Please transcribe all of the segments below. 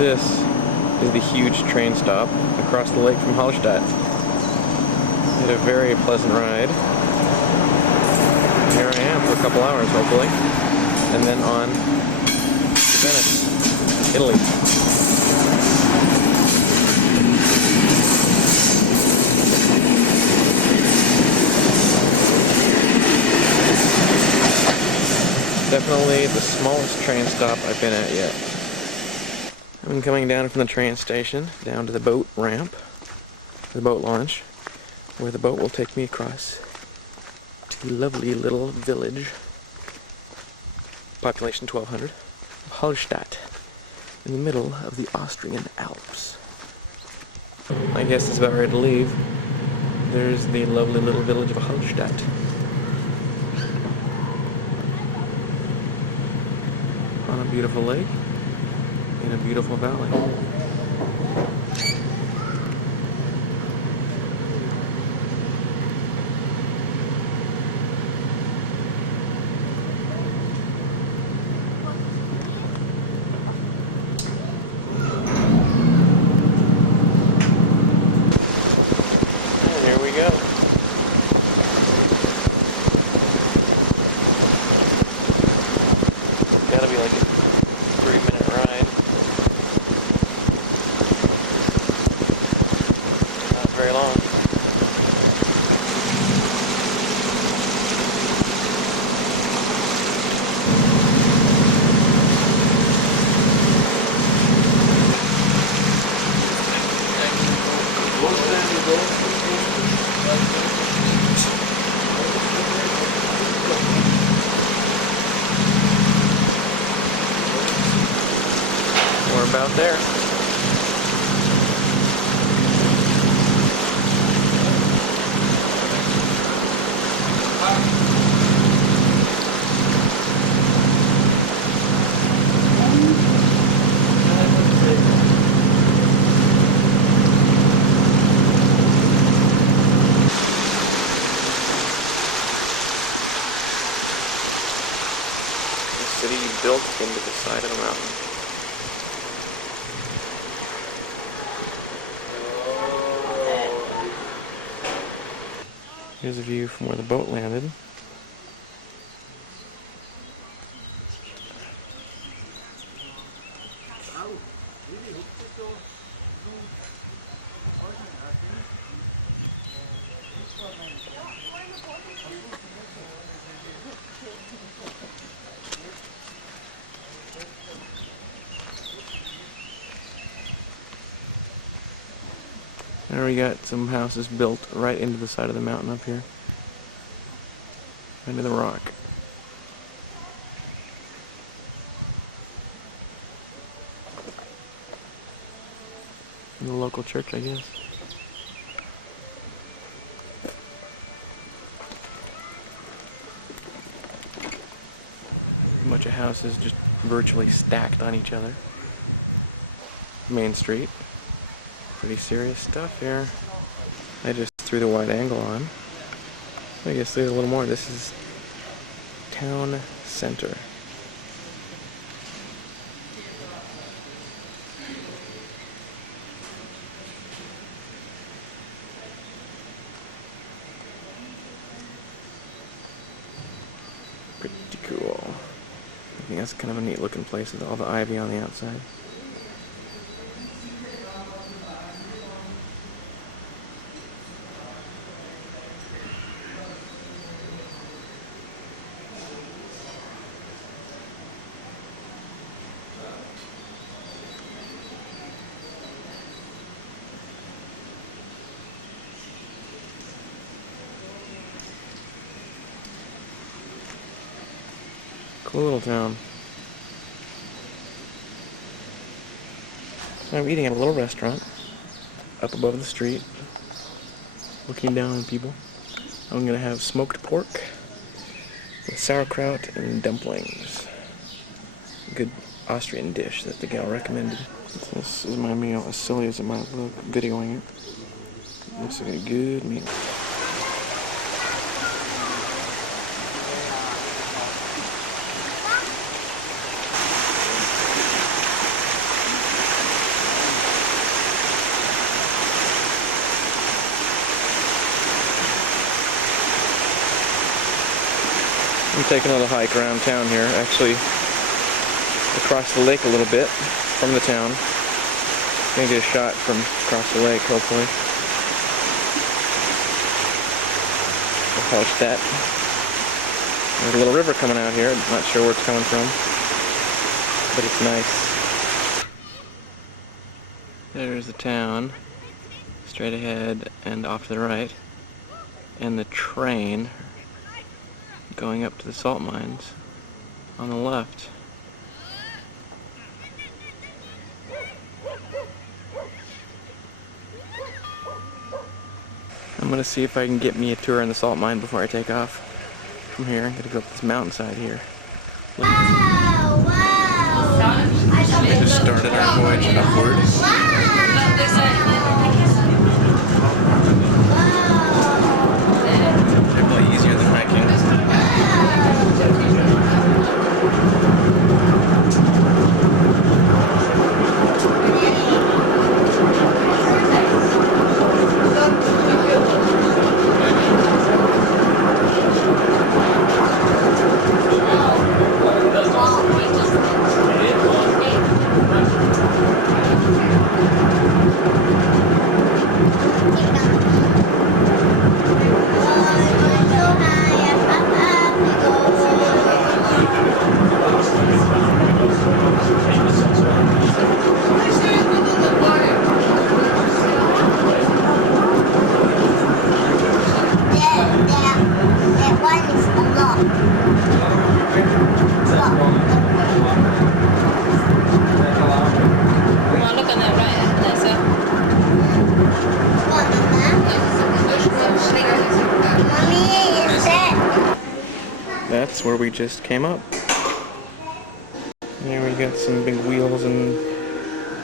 This is the huge train stop across the lake from Hallstatt. We had a very pleasant ride. Here I am for a couple hours, hopefully, and then on to Venice, Italy. Definitely the smallest train stop I've been at yet. I'm coming down from the train station, down to the boat ramp, the boat launch, where the boat will take me across to the lovely little village, population 1200, of Hallstatt, in the middle of the Austrian Alps. I guess it's about ready to leave. There's the lovely little village of Hallstatt. On a beautiful lake, in a beautiful valley. And here we go. Gotta be like a 3-minute ride. Not very long. We're about there. The city built into the side of the mountain. Here's a view from where the boat landed. There we got some houses built right into the side of the mountain up here. Into the rock. And the local church, I guess. A bunch of houses just virtually stacked on each other. Main Street. Pretty serious stuff here. I just threw the wide angle on. I guess there's a little more. This is town center. Pretty cool. I think that's kind of a neat looking place with all the ivy on the outside. Cool little town. So I'm eating at a little restaurant up above the street, looking down on people. I'm gonna have smoked pork with sauerkraut and dumplings. A good Austrian dish that the gal recommended. This is my meal, as silly as it might look, videoing it. Looks like a good meal. Taking a little hike around town here, actually across the lake a little bit from the town. Gonna get a shot from across the lake, hopefully. Hallstatt. There's a little river coming out here. I'm not sure where it's coming from, but it's nice. There's the town, straight ahead and off to the right, and the train going up to the salt mines on the left. I'm gonna see if I can get me a tour in the salt mine before I take off from here. I'm gonna go up this mountainside here. Wow, wow. We just started our voyage upward. Definitely easier than hiking. That's where we just came up. There we got some big wheels and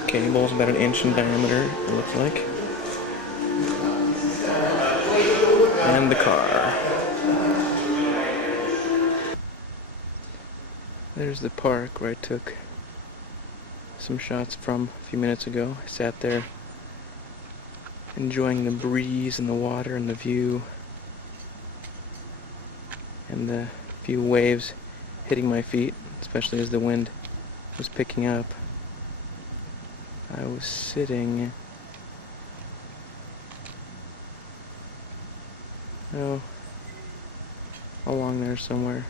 cables, about an inch in diameter, it looks like. And the car. There's the park where I took some shots from a few minutes ago. I sat there enjoying the breeze and the water and the view and the few waves hitting my feet, especially as the wind was picking up. I was sitting along there somewhere.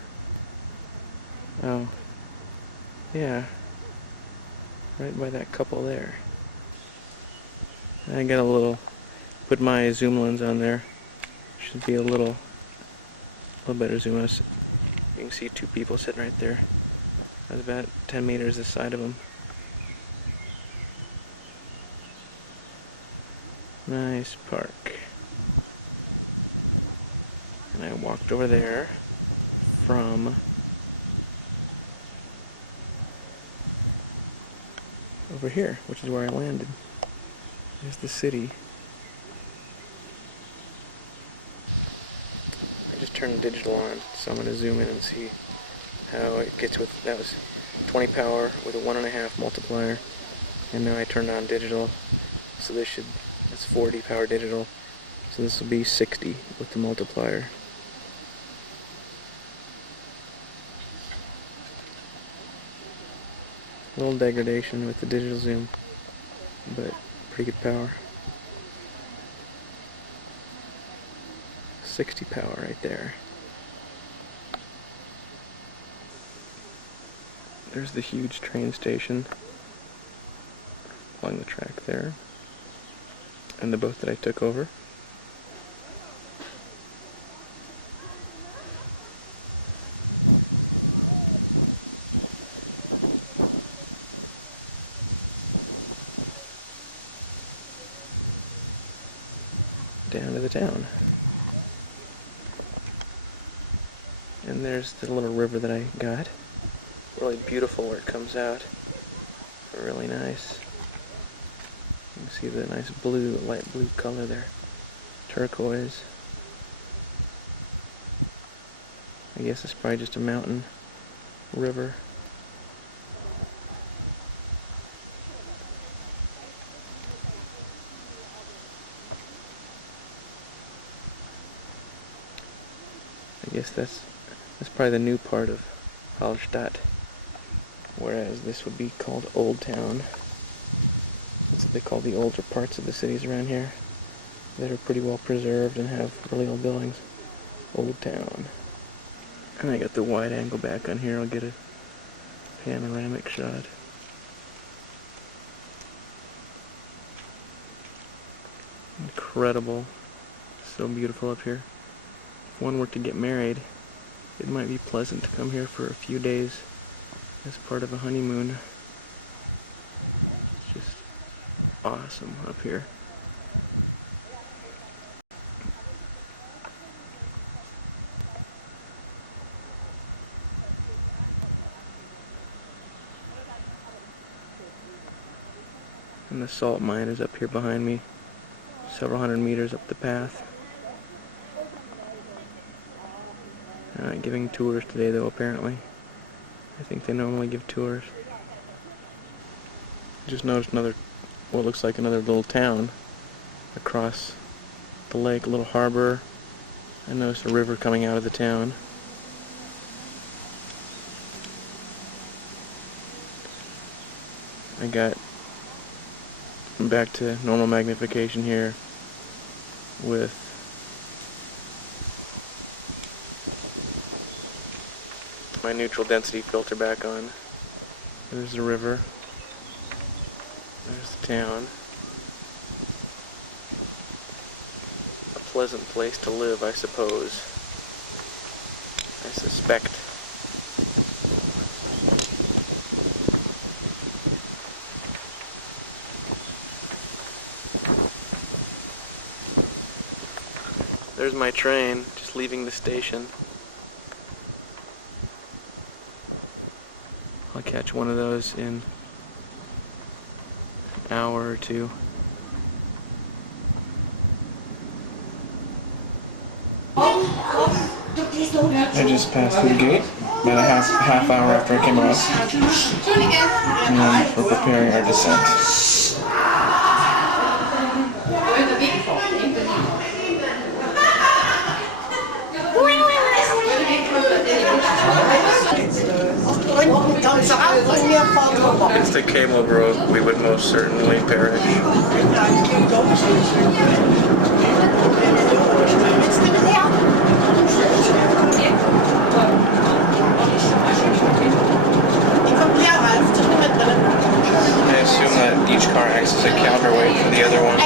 Oh, yeah, right by that couple there. I got a little, put my zoom lens on there. Should be a little better zoom. You can see two people sitting right there. I was about 10 meters this side of them. Nice park. And I walked over there from over here, which is where I landed. There's the city. I just turned digital on, so I'm going to zoom in and see how it gets with, that was 20 power with a 1.5 multiplier, and now I turned on digital, so this should, it's 40 power digital, so this will be 60 with the multiplier. A little degradation with the digital zoom, but pretty good power. 60 power right there. There's the huge train station along the track there, and the boat that I took over. Down to the town. And there's the little river that I got. Really beautiful where it comes out. Really nice. You can see the nice blue, light blue color there. Turquoise. I guess it's probably just a mountain river. I guess that's That's probably the new part of Hallstatt, whereas this would be called Old Town. That's what they call the older parts of the cities around here that are pretty well preserved and have really old buildings. Old Town. And I got the wide angle back on here. I'll get a panoramic shot. Incredible. So beautiful up here. If one were to get married, it might be pleasant to come here for a few days as part of a honeymoon. It's just awesome up here. And the salt mine is up here behind me, several hundred meters up the path. They're not giving tours today though, apparently. I think they normally give tours. Just noticed what looks like another little town across the lake, a little harbor. I noticed a river coming out of the town. I got back to normal magnification here with my neutral density filter back on. There's the river. There's the town. A pleasant place to live, I suppose. I suspect. There's my train, just leaving the station. I'll catch one of those in an hour or two. I just passed through the gate about a half hour after I came off. And we're preparing our descent. It's the Camel Grove, we would most certainly perish. I assume that each car acts as a counterweight for the other one.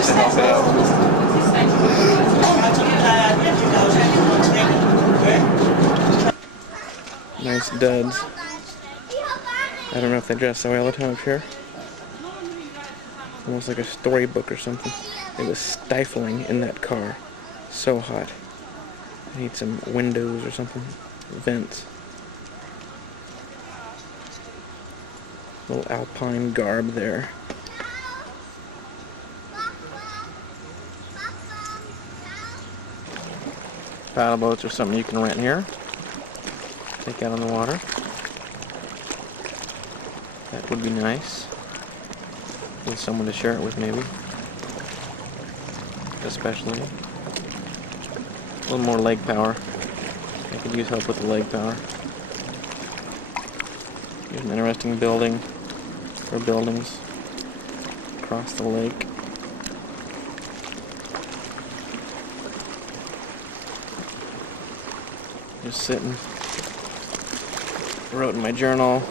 To help it out. Nice duds. I don't know if they dress that way all the time up here. Almost like a storybook or something. It was stifling in that car. So hot. I need some windows or something. Vents. Little alpine garb there. Paddle boats are something you can rent here. Take out on the water. That would be nice. With someone to share it with, maybe. Especially. A little more leg power. I could use help with the leg power. Here's an interesting building, or buildings, across the lake. Just sitting. Wrote in my journal,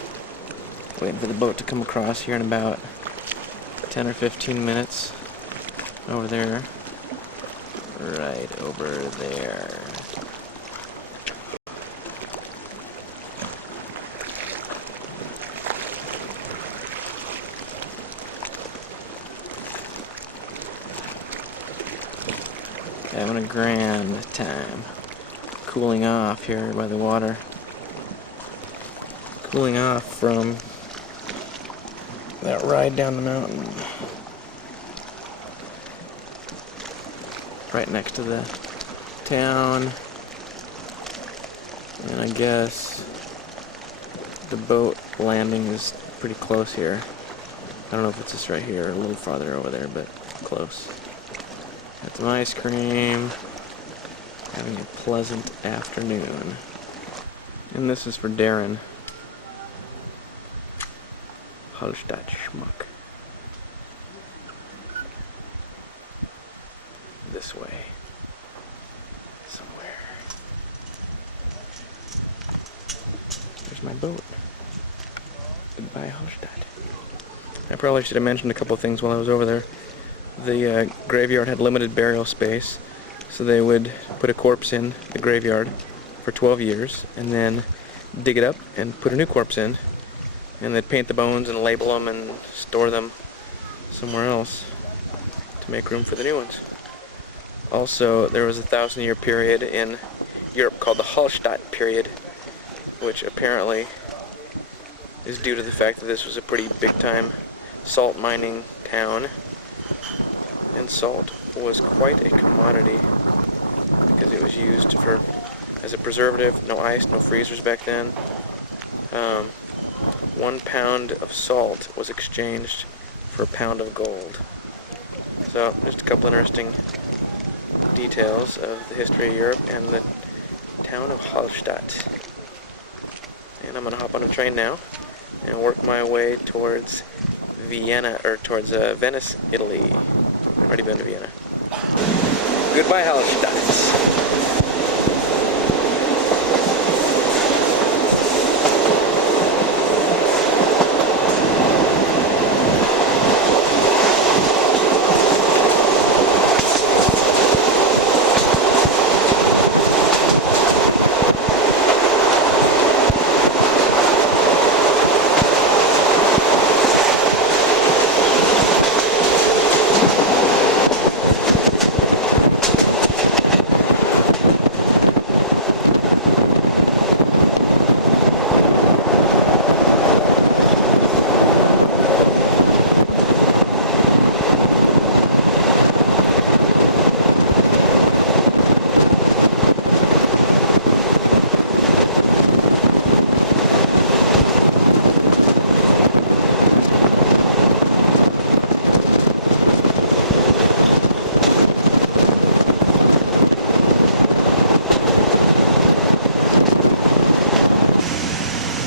waiting for the boat to come across here in about 10 or 15 minutes. Over there. Right over there. Having a grand time. Cooling off here by the water. Cooling off from that ride down the mountain. Right next to the town. And I guess the boat landing is pretty close here. I don't know if it's just right here or a little farther over there, but close. Got some ice cream. Having a pleasant afternoon. And this is for Daron. Hallstatt schmuck. This way. Somewhere. There's my boat. Goodbye, Hallstatt. I probably should have mentioned a couple of things while I was over there. The graveyard had limited burial space, so they would put a corpse in the graveyard for 12 years, and then dig it up and put a new corpse in, and they'd paint the bones and label them and store them somewhere else to make room for the new ones. Also, there was a 1,000-year period in Europe called the Hallstatt period, which apparently is due to the fact that this was a pretty big-time salt mining town, and salt was quite a commodity because it was used as a preservative. No ice, no freezers back then. 1 pound of salt was exchanged for a pound of gold. So, just a couple interesting details of the history of Europe and the town of Hallstatt. And I'm going to hop on a train now and work my way towards Vienna, or towards Venice, Italy. I've already been to Vienna. Goodbye, Hallstatt.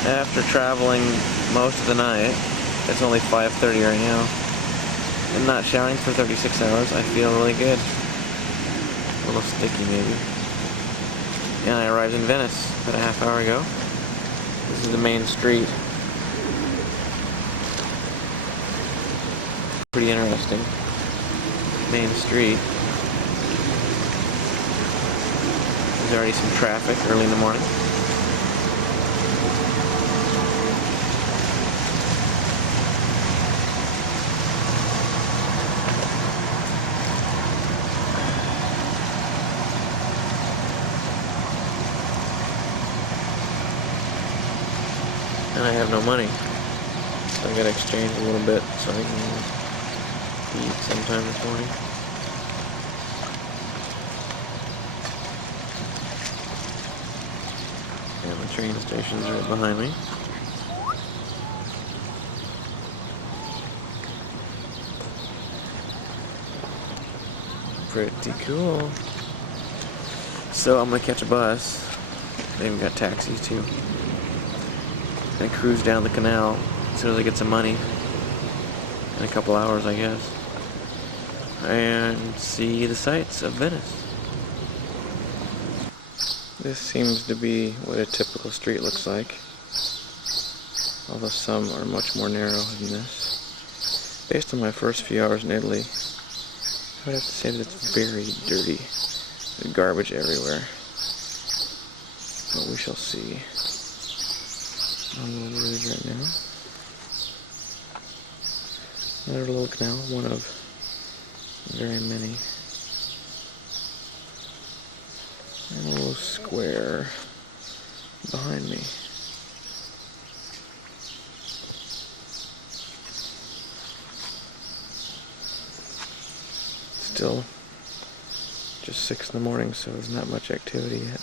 After traveling most of the night, it's only 5:30 right now, and not showering for 36 hours, I feel really good. A little sticky maybe. And I arrived in Venice about a half hour ago. This is the main street. Pretty interesting. Main street. There's already some traffic early in the morning. And I have no money, so I gotta exchange a little bit so I can eat sometime this morning. And the train stations are behind me. Pretty cool. So I'm gonna catch a bus. They even got taxis too. And cruise down the canal as soon as I get some money in a couple hours, I guess, and see the sights of Venice. This seems to be what a typical street looks like, although some are much more narrow than this. Based on my first few hours in Italy, I would have to say that it's very dirty. There's garbage everywhere, but we shall see. On the bridge right now. Another little canal, one of very many. And a little square behind me. Still just 6 in the morning, so there's not much activity yet.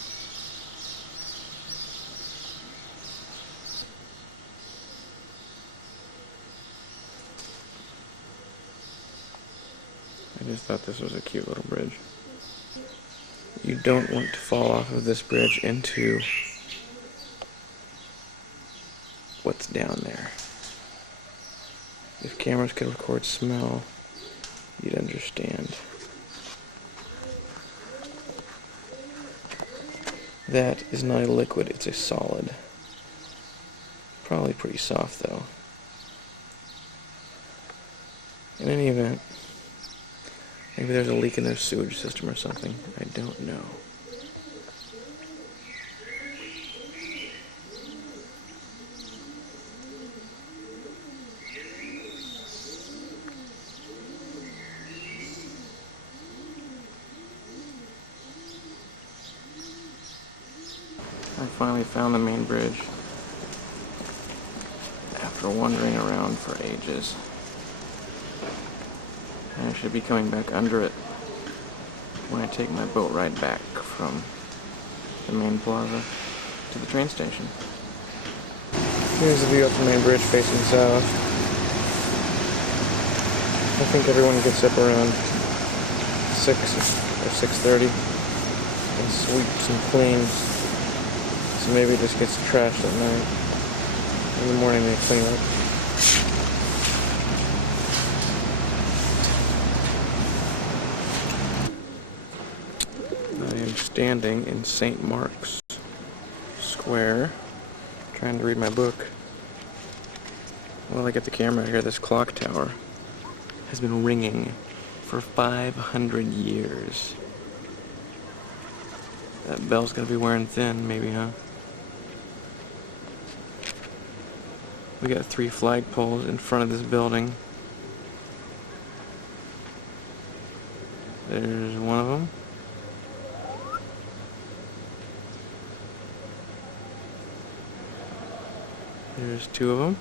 I just thought this was a cute little bridge. You don't want to fall off of this bridge into what's down there. If cameras could record smell, you'd understand. That is not a liquid, it's a solid. Probably pretty soft though. In any event, maybe there's a leak in their sewage system or something. I don't know. I finally found the main bridge after wandering around for ages. And I should be coming back under it when I take my boat ride back from the main plaza to the train station. Here's the view up the main bridge facing south. I think everyone gets up around 6 or 6:30 and sweeps and cleans. So maybe it just gets trashed at night. In the morning they clean up. I am standing in St. Mark's Square, trying to read my book. While I get the camera here, this clock tower has been ringing for 500 years. That bell's gonna be wearing thin, maybe, huh? We got 3 flagpoles in front of this building. There's one of them. There's 2 of them.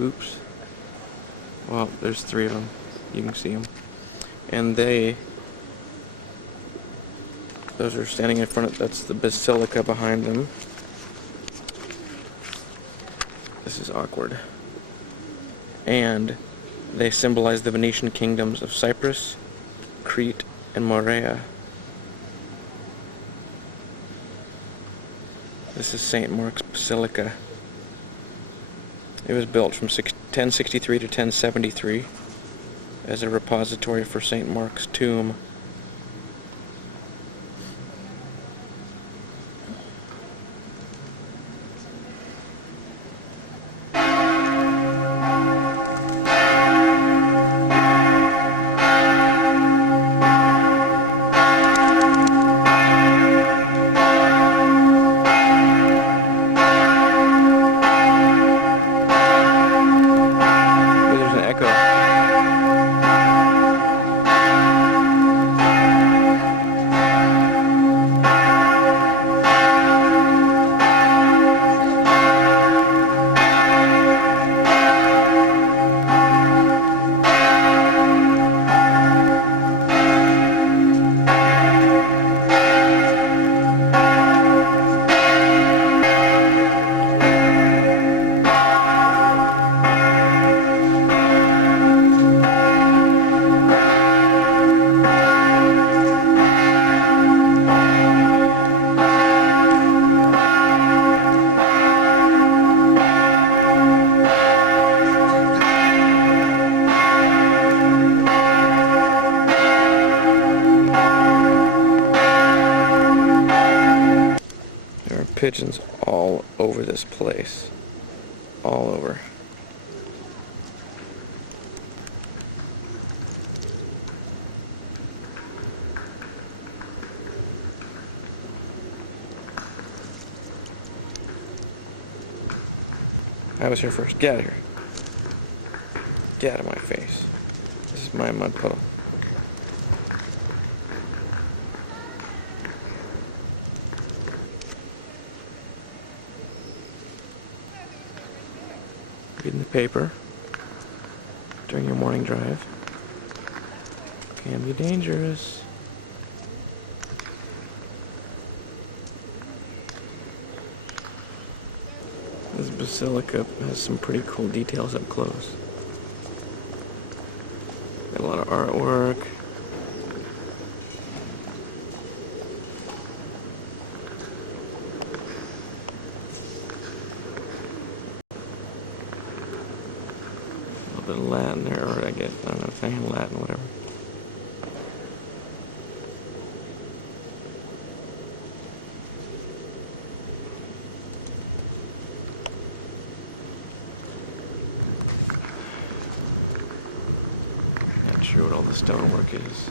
Oops. Well, there's 3 of them. You can see them. And those are standing in front of, that's the basilica behind them. This is awkward. And they symbolize the Venetian kingdoms of Cyprus, Crete, and Morea. This is St. Mark's Basilica. It was built from 1063 to 1073 as a repository for St. Mark's tomb. Pigeons all over this place. All over. I was here first. Get out of here. Get out of my face. This is my mud puddle. Reading the paper during your morning drive can be dangerous. This basilica has some pretty cool details up close. Got a lot of artwork. A little bit of Latin there, or I guess, I don't know, saying Latin, whatever. Not sure what all the stonework is.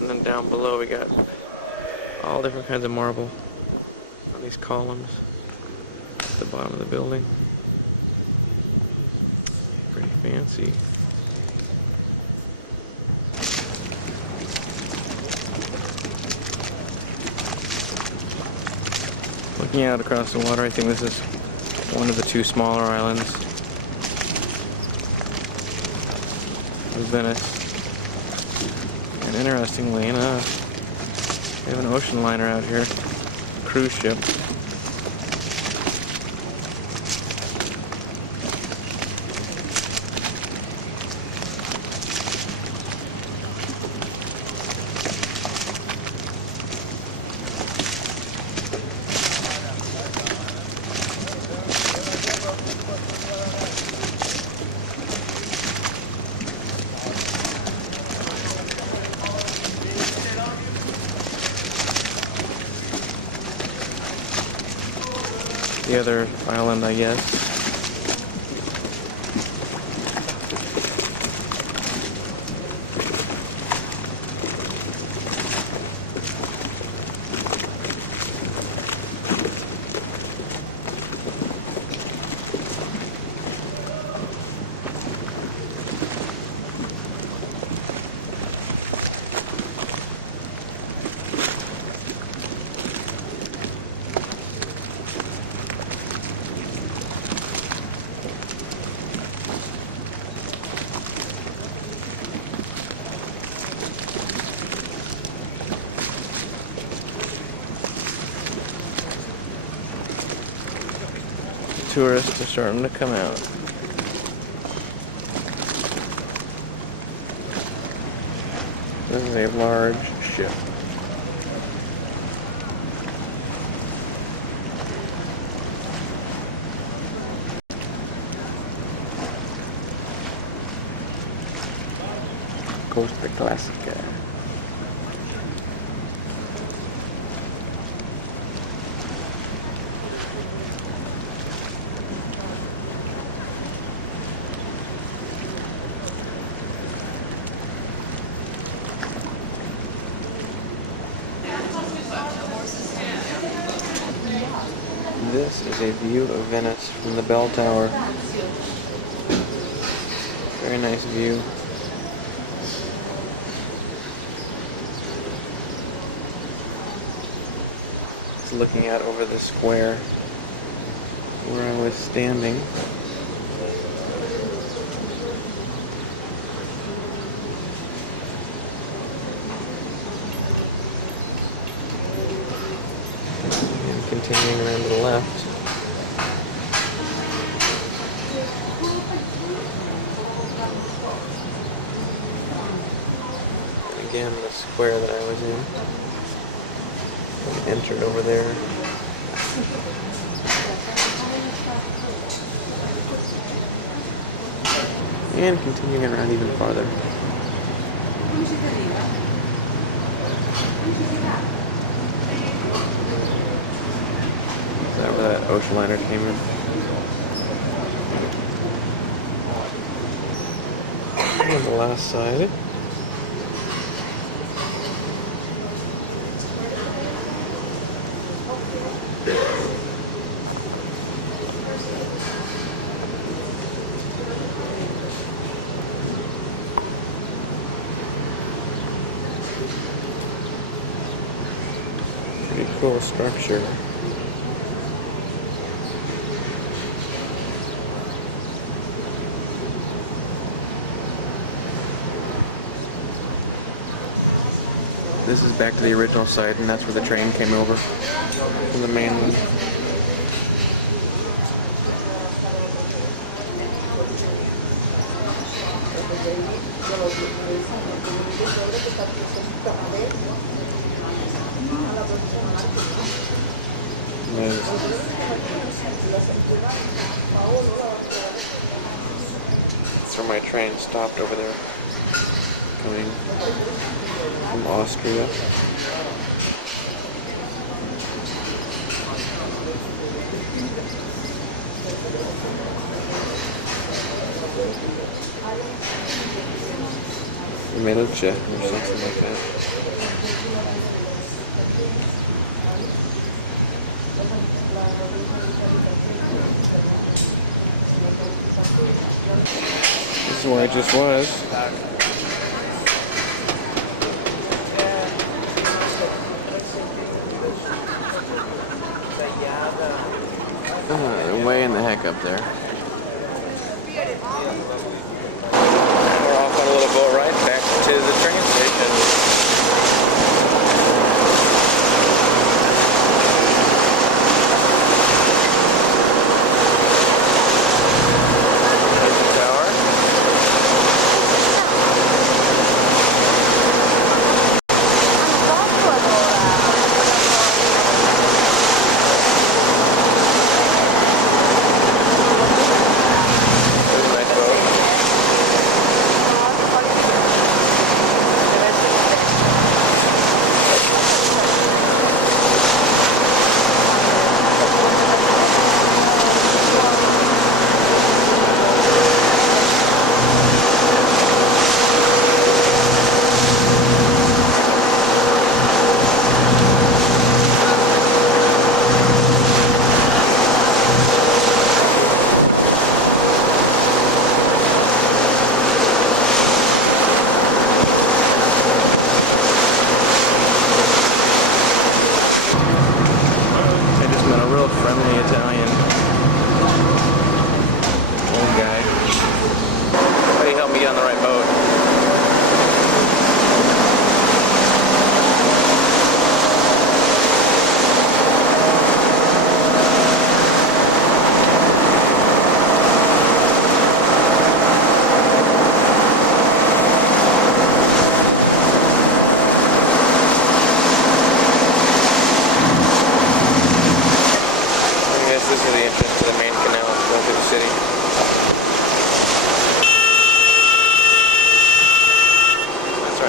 And then down below we got all different kinds of marble on these columns at the bottom of the building. Pretty fancy. Looking out across the water, I think this is one of the two smaller islands of Venice. And interestingly enough, we have an ocean liner out here, a cruise ship. The other island, I guess. Tourists are starting to come out. This is a large ship. Costa Classica. This is a view of Venice from the bell tower. Very nice view. It's looking out over the square where I was standing. Continuing around to the left. Again, the square that I was in. We entered over there. And continuing around even farther. Is that where that ocean liner came in? And on the last side. Pretty cool structure. This is back to the original site, and that's where the train came over from the mainland. That's where my train stopped over there, coming from Austria. Melucha or something like that. This is where I just was. Way in the heck up there. We're off on a little boat ride back to the train station.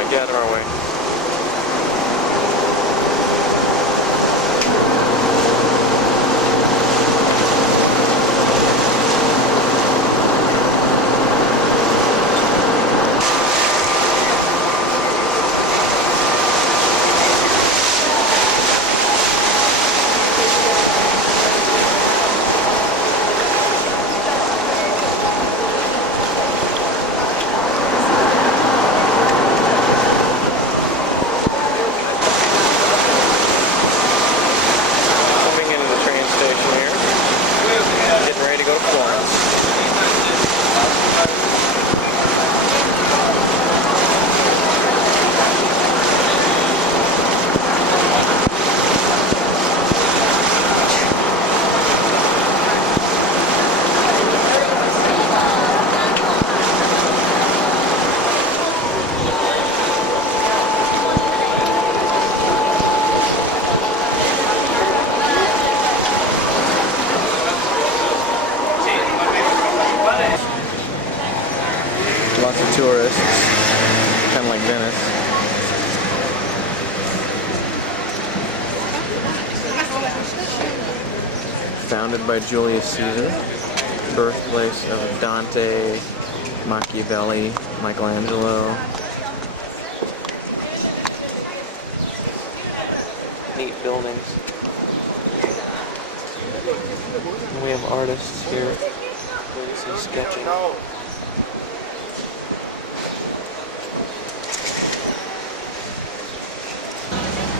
Get out of our way. artists, kind of like Venice. Founded by Julius Caesar, birthplace of Dante, Machiavelli, Michelangelo. Neat buildings. And we have artists here doing some sketching.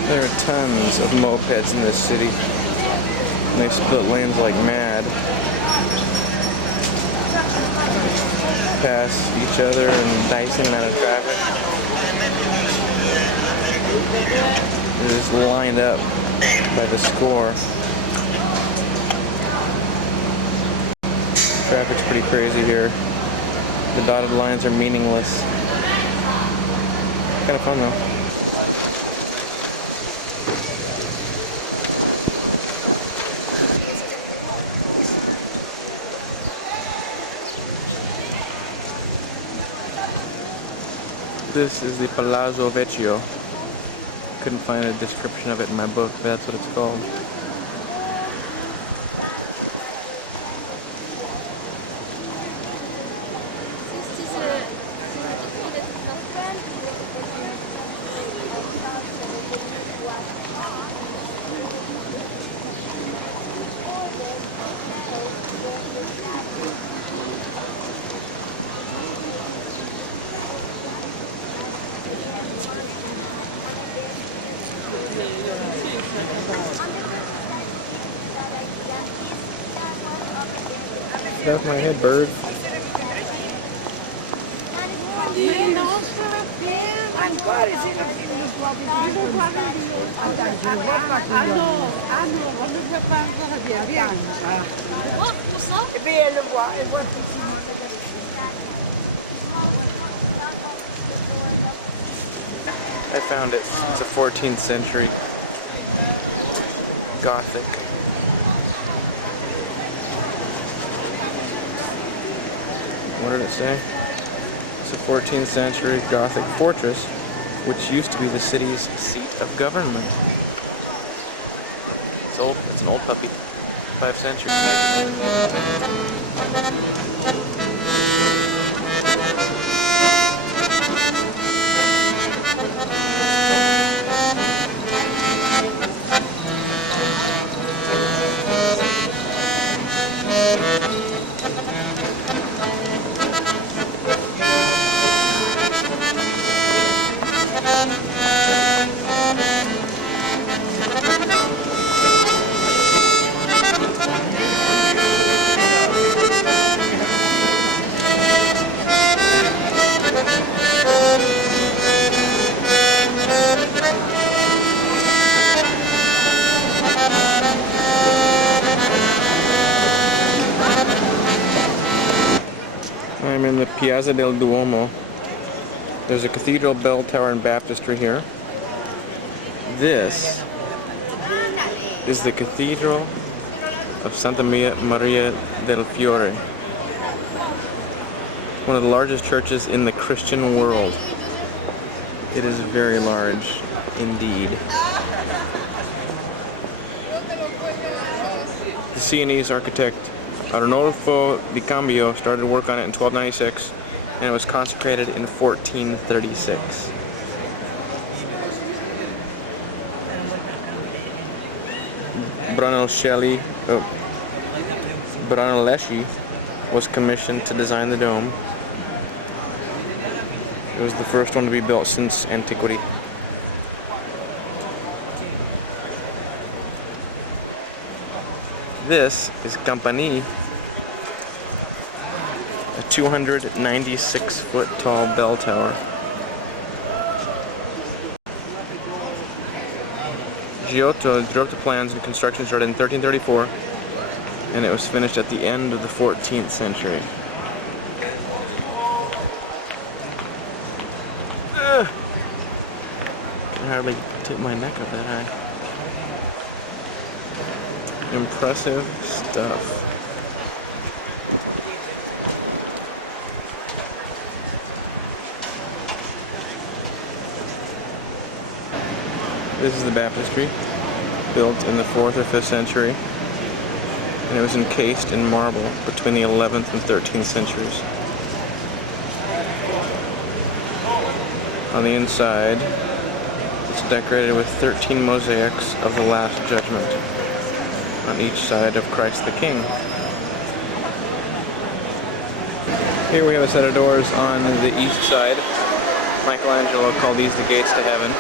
There are tons of mopeds in this city. And they split lanes like mad. Past each other and dicing out of traffic. They're just lined up by the score. Traffic's pretty crazy here. The dotted lines are meaningless. Kind of fun though. This is the Palazzo Vecchio. Couldn't find a description of it in my book, but that's what it's called. Get off my head, bird. I found it. It's a 14th century Gothic. What did it say? It's a 14th century Gothic fortress, which used to be the city's seat of government. It's old. It's an old puppy. 5 centuries. I'm in the Piazza del Duomo. There's a cathedral, bell tower, and baptistry here. This is the Cathedral of Santa Maria del Fiore. One of the largest churches in the Christian world. It is very large indeed. The Sienese architect Arnolfo di Cambio started work on it in 1296, and it was consecrated in 1436. Brunelleschi was commissioned to design the dome. It was the first one to be built since antiquity. This is Campanile, a 296-foot tall bell tower. Giotto drew up the plans and construction started in 1334, and it was finished at the end of the 14th century. I can hardly tip my neck up that high. Impressive stuff. This is the baptistry, built in the 4th or 5th century, and it was encased in marble between the 11th and 13th centuries. On the inside, it's decorated with 13 mosaics of the Last Judgment on each side of Christ the King. Here we have a set of doors on the east side. Michelangelo called these the gates to heaven.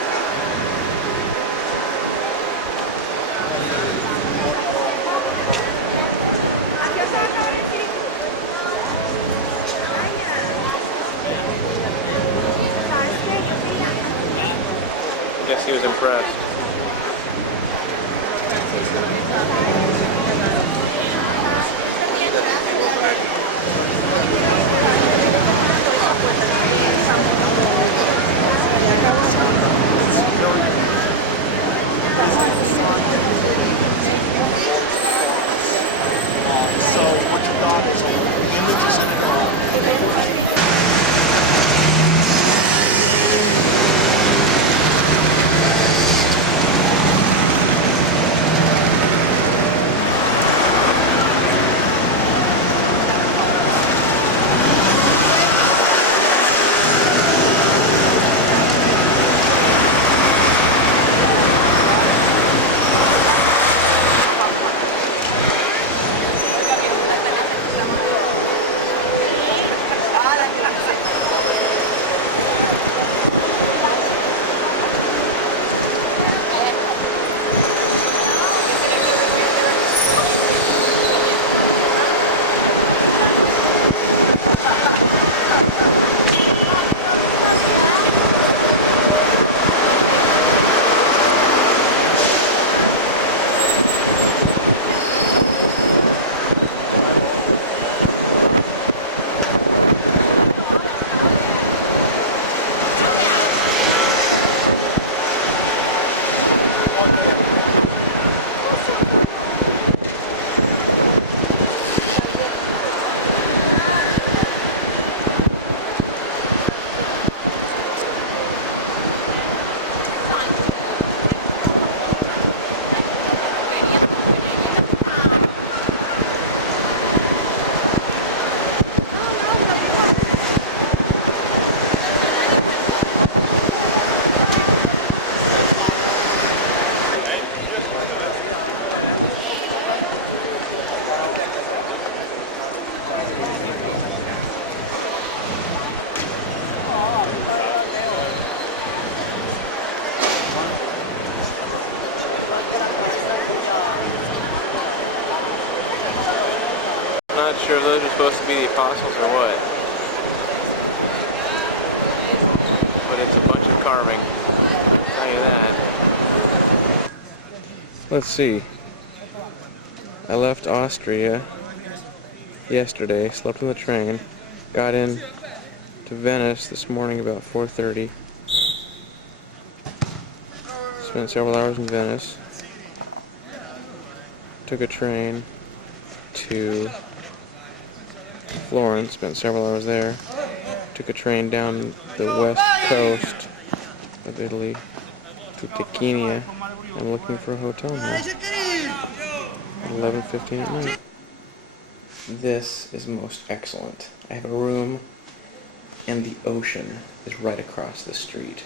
Guess he was impressed. So what you got is images in it. Not sure if those are supposed to be the apostles or what. But it's a bunch of carving. I'll tell you that. Let's see. I left Austria yesterday, slept on the train, got in to Venice this morning about 4:30. Spent several hours in Venice. Took a train to Florence, spent several hours there. Took a train down the west coast of Italy to Tarquinia. I'm looking for a hotel now. At 11:15 at night. This is most excellent. I have a room and the ocean is right across the street.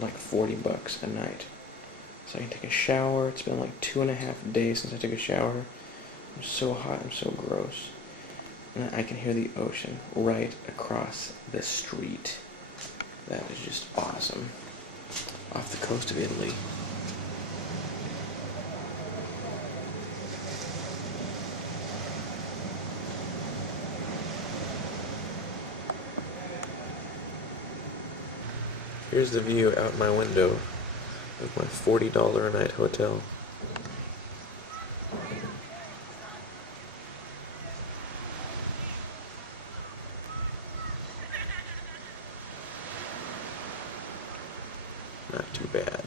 Like $40 a night. So I can take a shower. It's been like 2.5 days since I took a shower. I'm so hot, I'm so gross. And I can hear the ocean right across the street. That is just awesome. Off the coast of Italy. Here's the view out my window of my $40 a night hotel. Not too bad.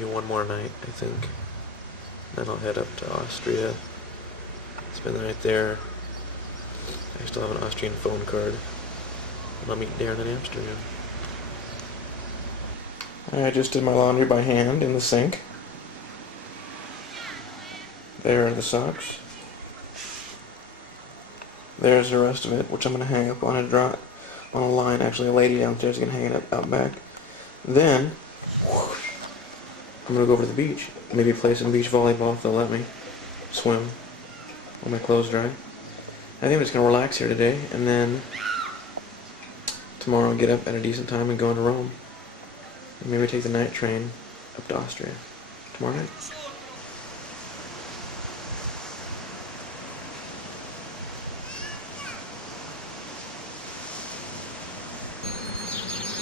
here one more night, I think. Then I'll head up to Austria, spend the night there. I still have an Austrian phone card. And I'll meet Daron in Amsterdam. I just did my laundry by hand in the sink. There are the socks. There's the rest of it, which I'm going to hang up on a line. Actually, a lady downstairs is going to hang it up out back. Then, I'm going to go over to the beach. Maybe play some beach volleyball if they'll let me. Swim. While my clothes dry. I think I'm just going to relax here today, and then tomorrow I'll get up at a decent time and go into Rome. And maybe take the night train up to Austria. Tomorrow night.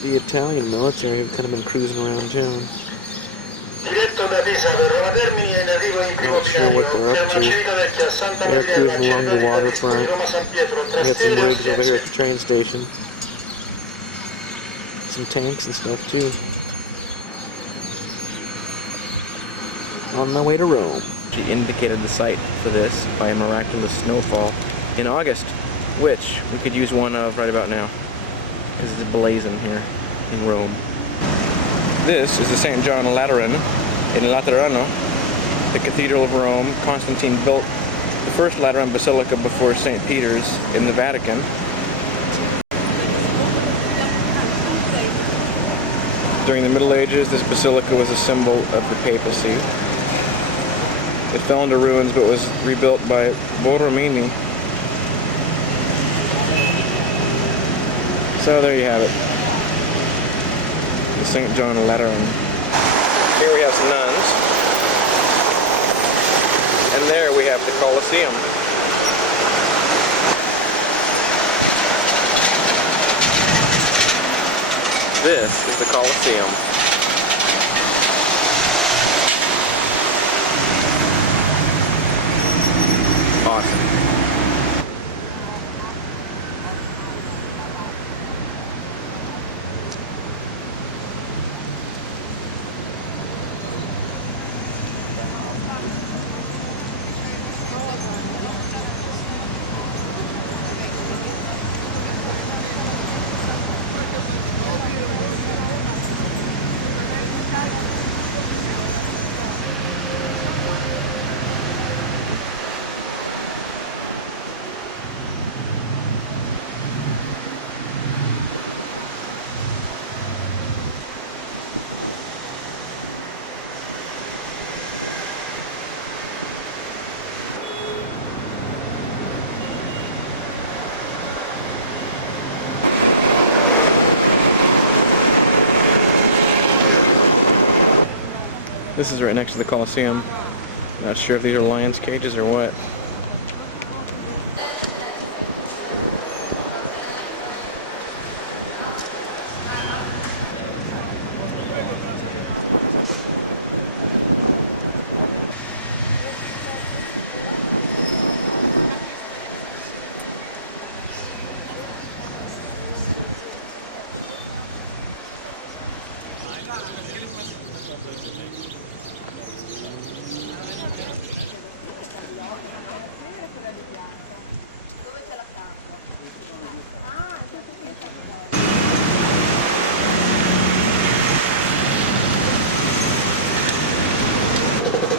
The Italian military have kind of been cruising around town. Not sure what they're up to. They're cruising along the waterfront. We got some rigs over here at the train station. Some tanks and stuff too. On my way to Rome. She indicated the site for this by a miraculous snowfall in August, which we could use one of right about now. Because it's blazing here in Rome. This is the St. John Lateran in Laterano, the Cathedral of Rome. Constantine built the first Lateran Basilica before St. Peter's in the Vatican. During the Middle Ages, this basilica was a symbol of the papacy. It fell into ruins but was rebuilt by Borromini. So there you have it. The St. John Lateran. Here we have some nuns. And there we have the Colosseum. This is the Colosseum. Awesome. This is right next to the Colosseum. Not sure if these are lions' cages or what.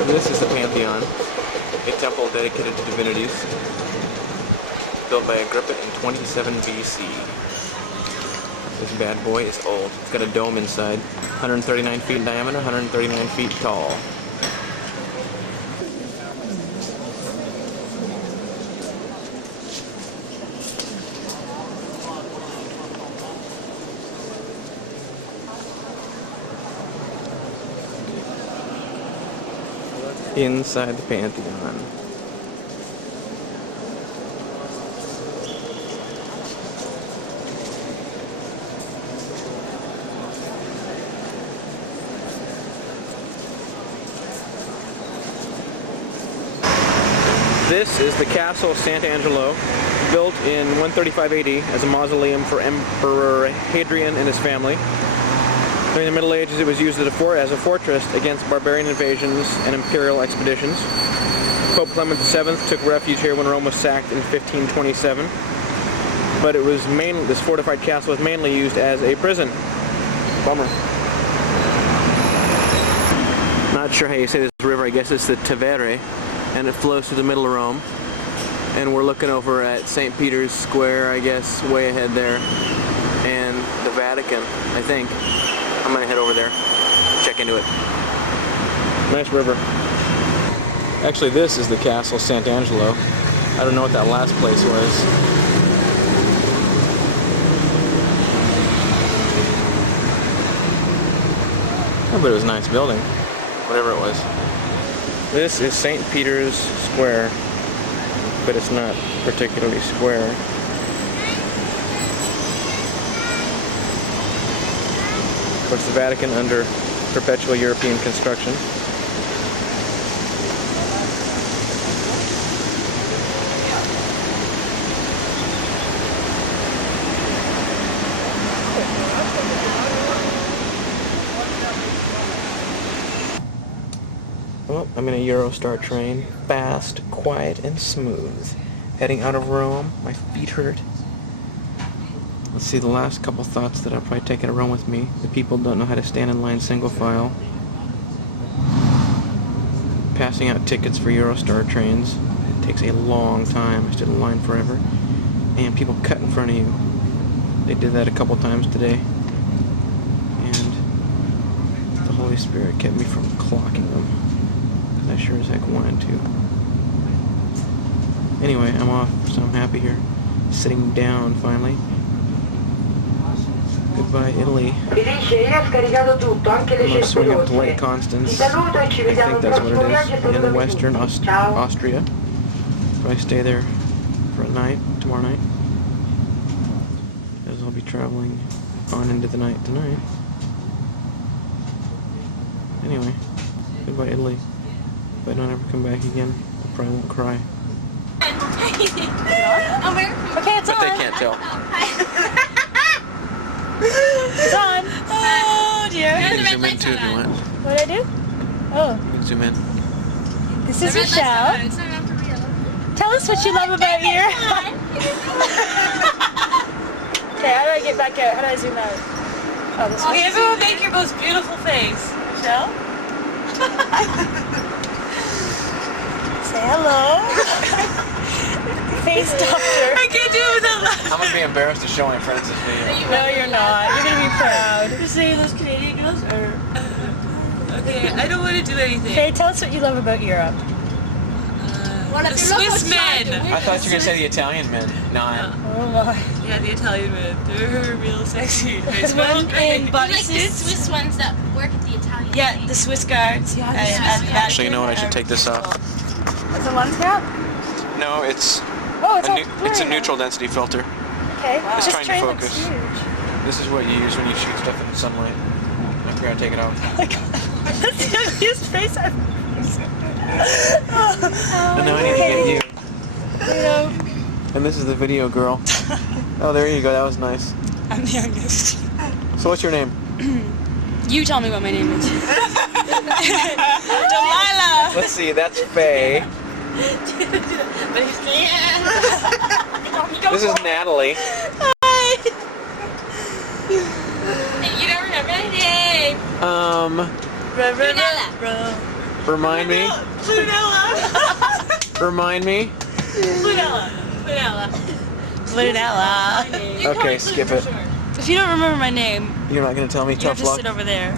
This is the Pantheon, a temple dedicated to divinities, built by Agrippa in 27 BC. This bad boy is old. It's got a dome inside, 139 feet in diameter, 139 feet tall. Inside the Pantheon. This is the Castle of Sant'Angelo, built in 135 AD as a mausoleum for Emperor Hadrian and his family. During the Middle Ages, it was used as a fortress against barbarian invasions and imperial expeditions. Pope Clement VII took refuge here when Rome was sacked in 1527. But it was this fortified castle was mainly used as a prison. Bummer. Not sure how you say this river. I guess it's the Tevere, and it flows through the middle of Rome. And we're looking over at St. Peter's Square, I guess, way ahead there, and the Vatican, I think. I'm gonna head over there, check into it. Nice river. Actually, this is the Castle Sant'Angelo. I don't know what that last place was. Oh, but it was a nice building, whatever it was. This is St. Peter's Square, but it's not particularly square. Of course, the Vatican under perpetual European construction. Well, I'm in a Eurostar train, fast, quiet, and smooth. Heading out of Rome, my feet hurt. Let's see, the last couple thoughts that I'll probably take out of Rome with me. The people don't know how to stand in line single file. Passing out tickets for Eurostar trains. It takes a long time. I stood in line forever. And people cut in front of you. They did that a couple times today. And the Holy Spirit kept me from clocking them. I sure as heck wanted to. Anyway, I'm off, so I'm happy here. Sitting down, finally. Goodbye, Italy. I'm gonna swing up to Lake Constance. I think that's what it is. In western Austria. Probably stay there for a night, tomorrow night. As I'll be traveling on into the night tonight. Anyway, goodbye, Italy. If I don't ever come back again, I probably won't cry. Okay, it's on. But they can't tell. It's on. Oh dear. You can zoom in too if you want. What did I do? Oh. You can zoom in. This is Michelle. Tell us what you love about your... Okay, how do I get back out? How do I zoom out? Oh, this way. Everyone make your most beautiful face. Michelle? Say hello. Face doctor. I can't do it without laughing. I'm gonna be embarrassed to show my friends this video. No, you're not. You're gonna be proud. You're saying those Canadian girls are... okay, I don't want to do anything. Faye, tell us what you love about Europe. The Swiss men. I thought you were gonna say the Italian men. No. Oh my. Yeah, the Italian men. They're real sexy. They The smell one great. in Like the bodysuits. Swiss ones that work at the Italian. Yeah, the Swiss guards. Yeah, at the Swiss the guards. Vatican. Actually, you know what? I should take this off. It's a lens cap? No, it's Oh, it's a neutral density filter. Okay. It's This trying to train looks focus. huge. This is what you use when you shoot stuff in the sunlight. I forgot to take it off. That's the ugliest face I've ever seen. And now I need to get you. You know, And this is the video girl. Oh, there you go. That was nice. I'm the youngest. So what's your name? You tell me what my name is. Delilah! Let's see. That's Faye. This is Natalie. Hi! You don't remember my name. Remind me. Remind me. Lunella. Okay, skip it. If you don't remember my name, You're not gonna tell me. you have Tough to luck. sit over there.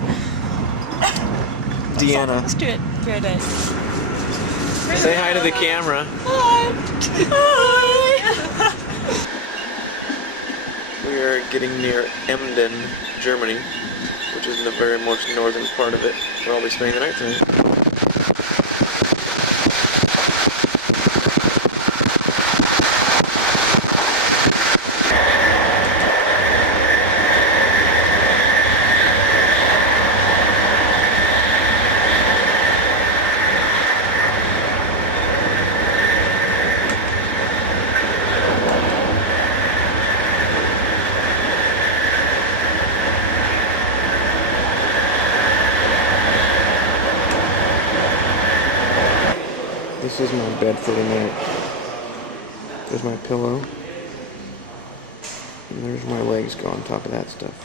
Deanna. Let's do it. Very nice. Say hi to the camera. Hi. We are getting near Emden, Germany, which is in the very most northern part of it, where I'll be spending the night tonight. This is my bed for tonight. There's my pillow. And there's my legs go on top of that stuff.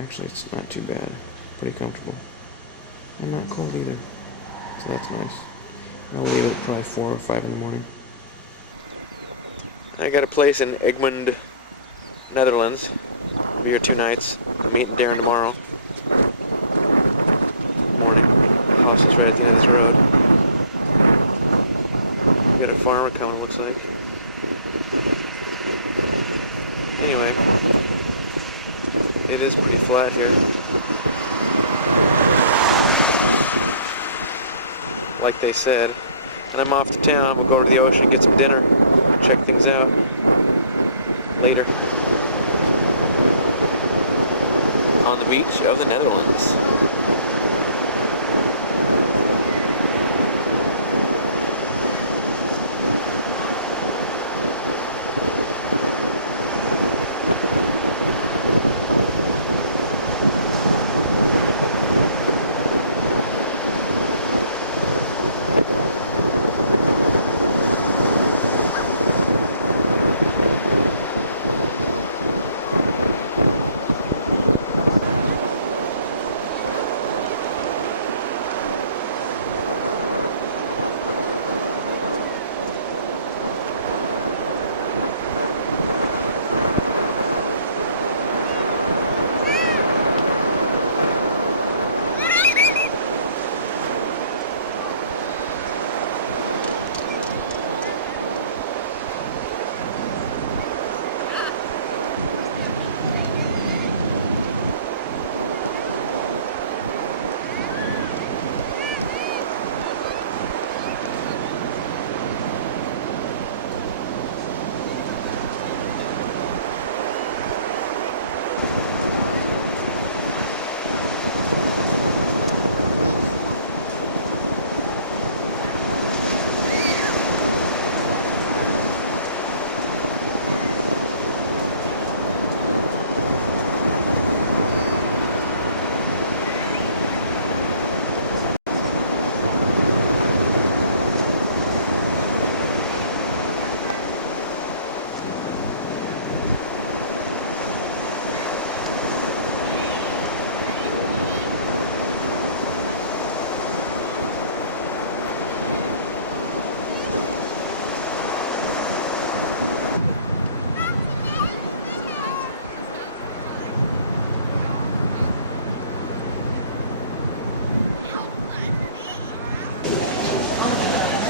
Actually, it's not too bad. Pretty comfortable. I'm not cold either. So that's nice. I'll leave it probably 4 or 5 in the morning. I got a place in Egmond, Netherlands. I'll be here 2 nights. I'm meeting Daron tomorrow. Morning. The house is right at the end of this road. We got a farmer coming, it looks like. Anyway, it is pretty flat here. Like they said. And I'm off to town. We'll go to the ocean, get some dinner, check things out. Later. On the beach of the Netherlands.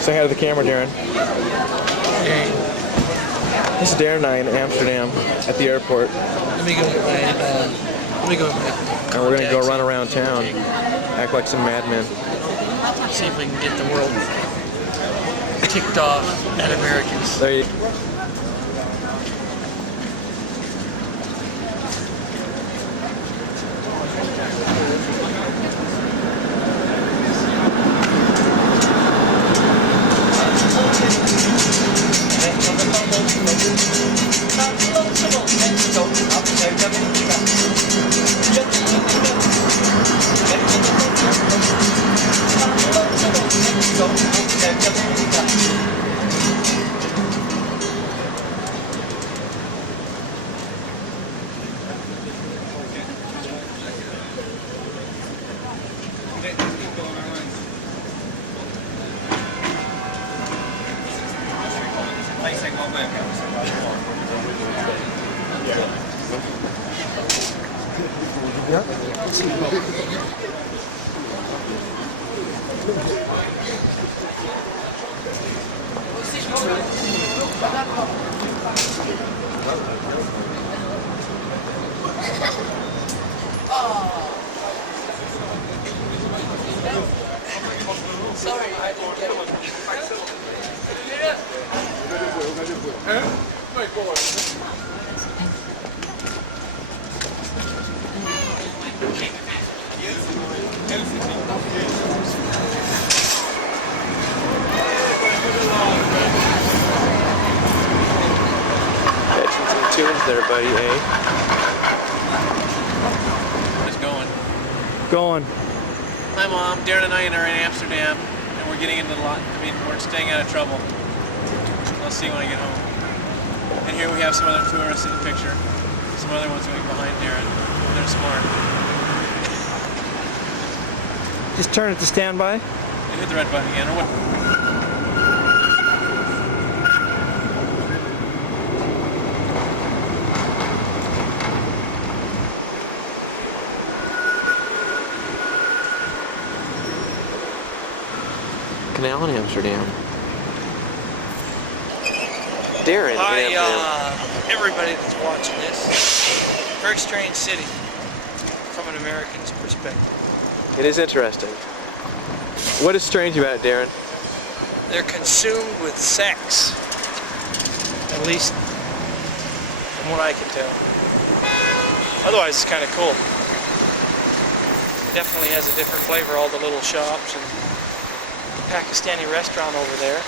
Say hi to the camera, Daron. Hey, This is Daron and I in Amsterdam at the airport. let me go get my, And we're gonna go run around town, act like some madmen. see if we can get the world ticked off at Americans. There you there, buddy, eh? It's going. Going. Hi, Mom. Daron and I are in Amsterdam, and we're getting into the lot. I mean, we're staying out of trouble. I'll see when I get home. And here we have some other tourists in the picture. Some other ones going behind Darren. They're smart. Just turn it to standby. You hit the red button again, or what? Canal in Amsterdam. Darren. Hi, everybody that's watching this. Very strange city from an American's perspective. It is interesting. What is strange about it, Darren? They're consumed with sex. At least from what I can tell. Otherwise, it's kind of cool. Definitely has a different flavor, all the little shops and the Pakistani restaurant over there.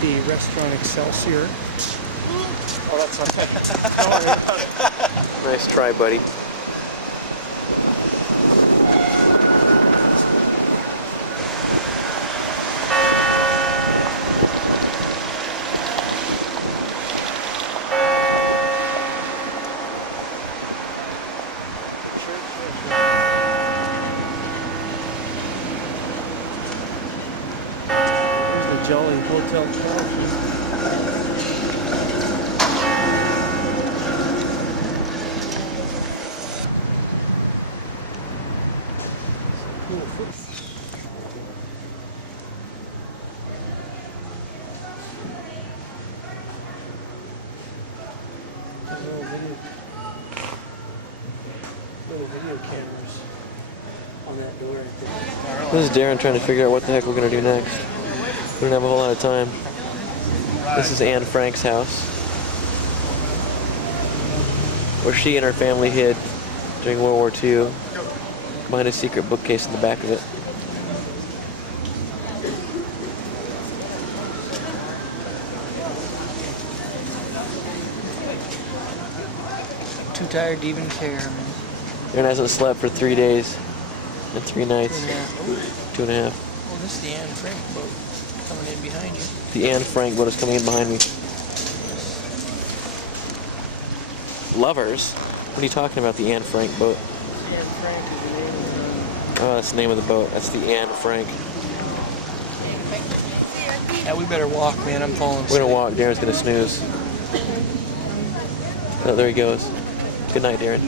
The restaurant Excelsior. Oh, that's not Nice try, buddy. Jolly Hotel California. Cool foot. Little video cameras on that door. This is Darren trying to figure out what the heck we're going to do next. We don't have a whole lot of time. This is Anne Frank's house, where she and her family hid during World War II, behind a secret bookcase in the back of it. too tired to even care, man. Darren hasn't slept for 3 days and 3 nights. 2.5. Oh, this is the Anne Frank boat coming in behind you. The Anne Frank boat is coming in behind me. Lovers? What are you talking about, the Anne Frank boat? Anne Frank is the name of the... Oh, that's the name of the boat. That's the Anne Frank. Yeah, we better walk, man. I'm falling We're asleep. gonna walk. Darren's gonna snooze. Oh, there he goes. Good night, Darren.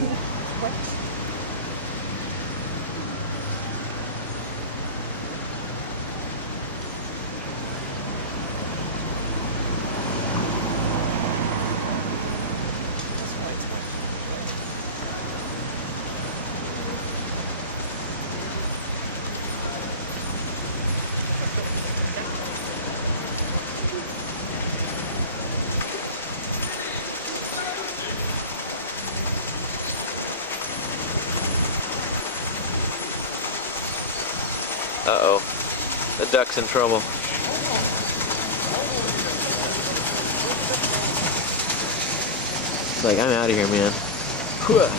Uh-oh. The duck's in trouble. It's like, I'm out of here, man. Whew.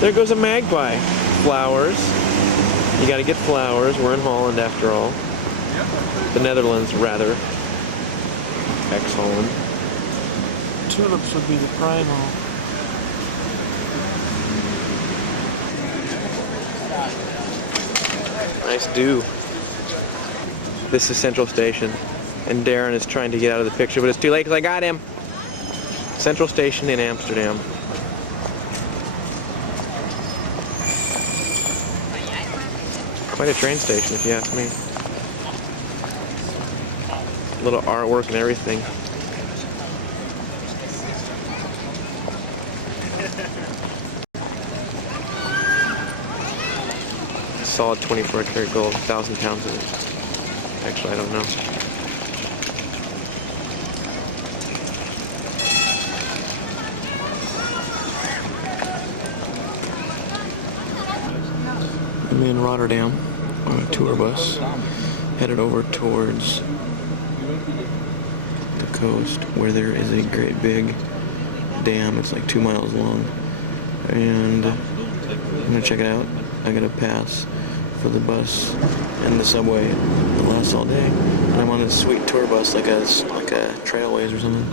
There goes a magpie. Flowers. You gotta get flowers. We're in Holland after all. The Netherlands, rather. Ex-Holland. Tulips would be the primal. Nice dew. This is Central Station. And Darren is trying to get out of the picture, but it's too late because I got him. Central Station in Amsterdam. Quite a train station, if you ask me. Little artwork and everything. Solid 24 karat gold, 1,000 pounds of it. Actually, I don't know. I'm in Rotterdam on a tour bus, headed over towards the coast where there is a great big dam. It's like 2 miles long, and I'm gonna check it out. I got a pass for the bus and the subway that lasts all day. And I'm on this sweet tour bus, like a Trailways or something,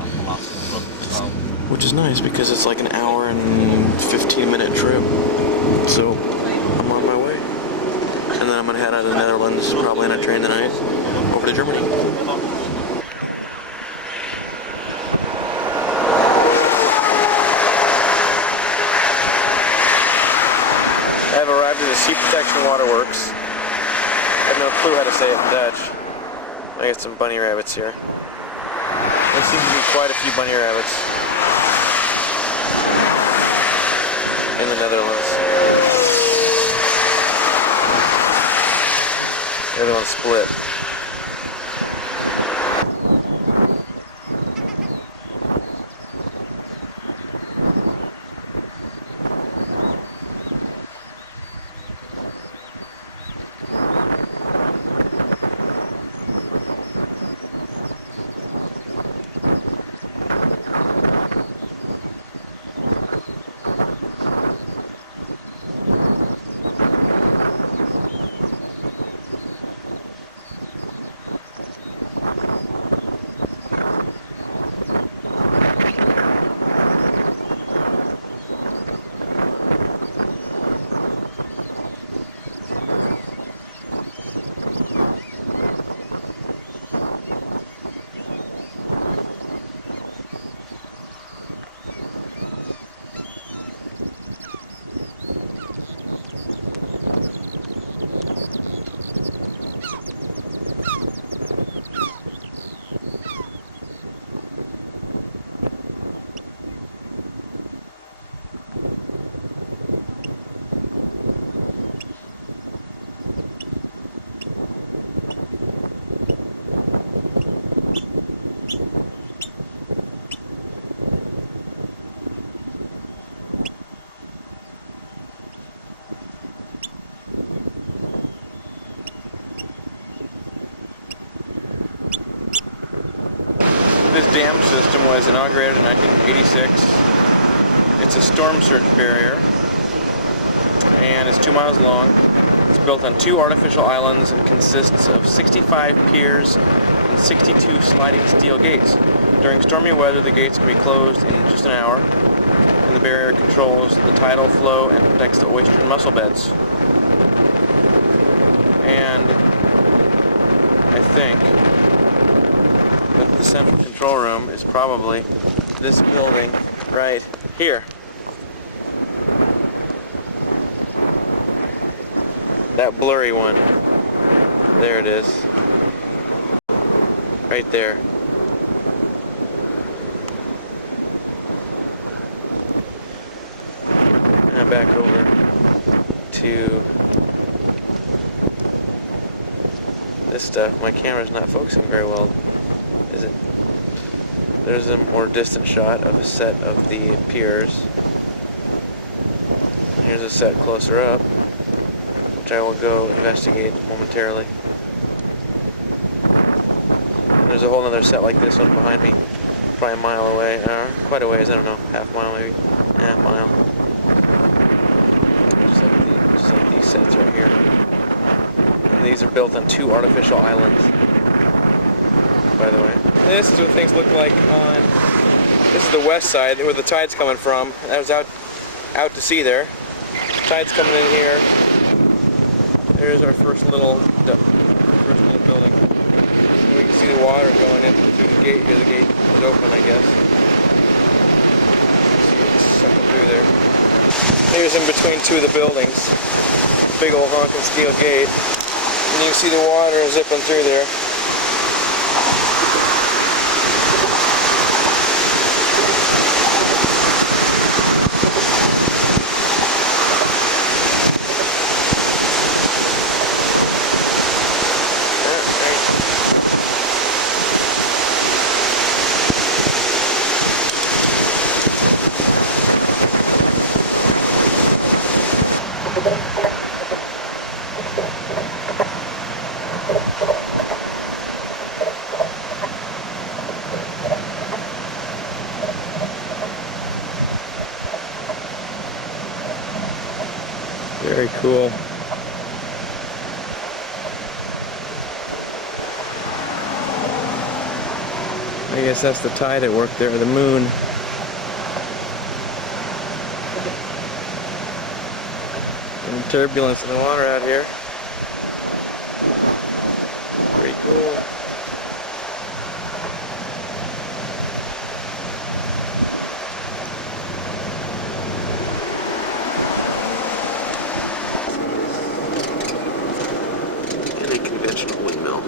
which is nice because it's like an hour and 15-minute trip. So I'm on my way, and then I'm gonna head out of the Netherlands, probably on a train tonight, over to Germany. I have arrived at the Sea Protection Waterworks. I have no clue how to say it in Dutch. I got some bunny rabbits here. There seems to be quite a few bunny rabbits in the Netherlands. Everyone's split. This dam system was inaugurated in 1986. It's a storm surge barrier, and it's 2 miles long. It's built on 2 artificial islands and consists of 65 piers and 62 sliding steel gates. During stormy weather, the gates can be closed in just an hour, and the barrier controls the tidal flow and protects the oyster and mussel beds. And I think that the central control room is probably this building right here. That blurry one. There it is. Right there. And back over to this stuff. My camera's not focusing very well, is it? There's a more distant shot of a set of the piers. Here's a set closer up, which I will go investigate momentarily. And there's a whole other set like this one behind me, probably a mile away, quite a ways, I don't know, half mile maybe, half mile. Just like these sets right here. And these are built on 2 artificial islands, by the way. This is what things look like on, this is the west side where the tide's coming from. That was out to sea there. Tide's coming in here. There's our first little building. And we can see the water going in through the gate here. The gate is open, I guess. You can see it sucking through there. Here's in between 2 of the buildings. Big old honking steel gate. And you can see the water zipping through there. Very cool. I guess that's the tide at work there, or the moon. Some turbulence in the water out here. Pretty cool. And a conventional windmill.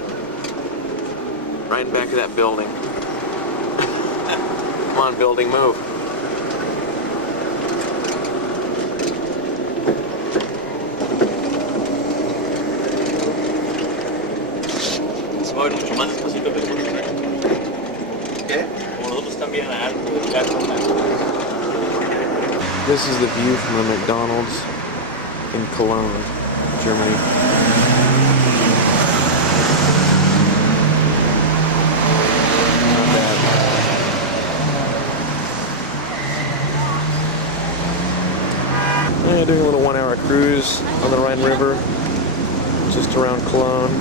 Right in back of that building. Come on, building, move. This is the view from a McDonald's in Cologne, Germany. Not bad. Yeah, doing a little 1-hour cruise on the Rhine River, just around Cologne.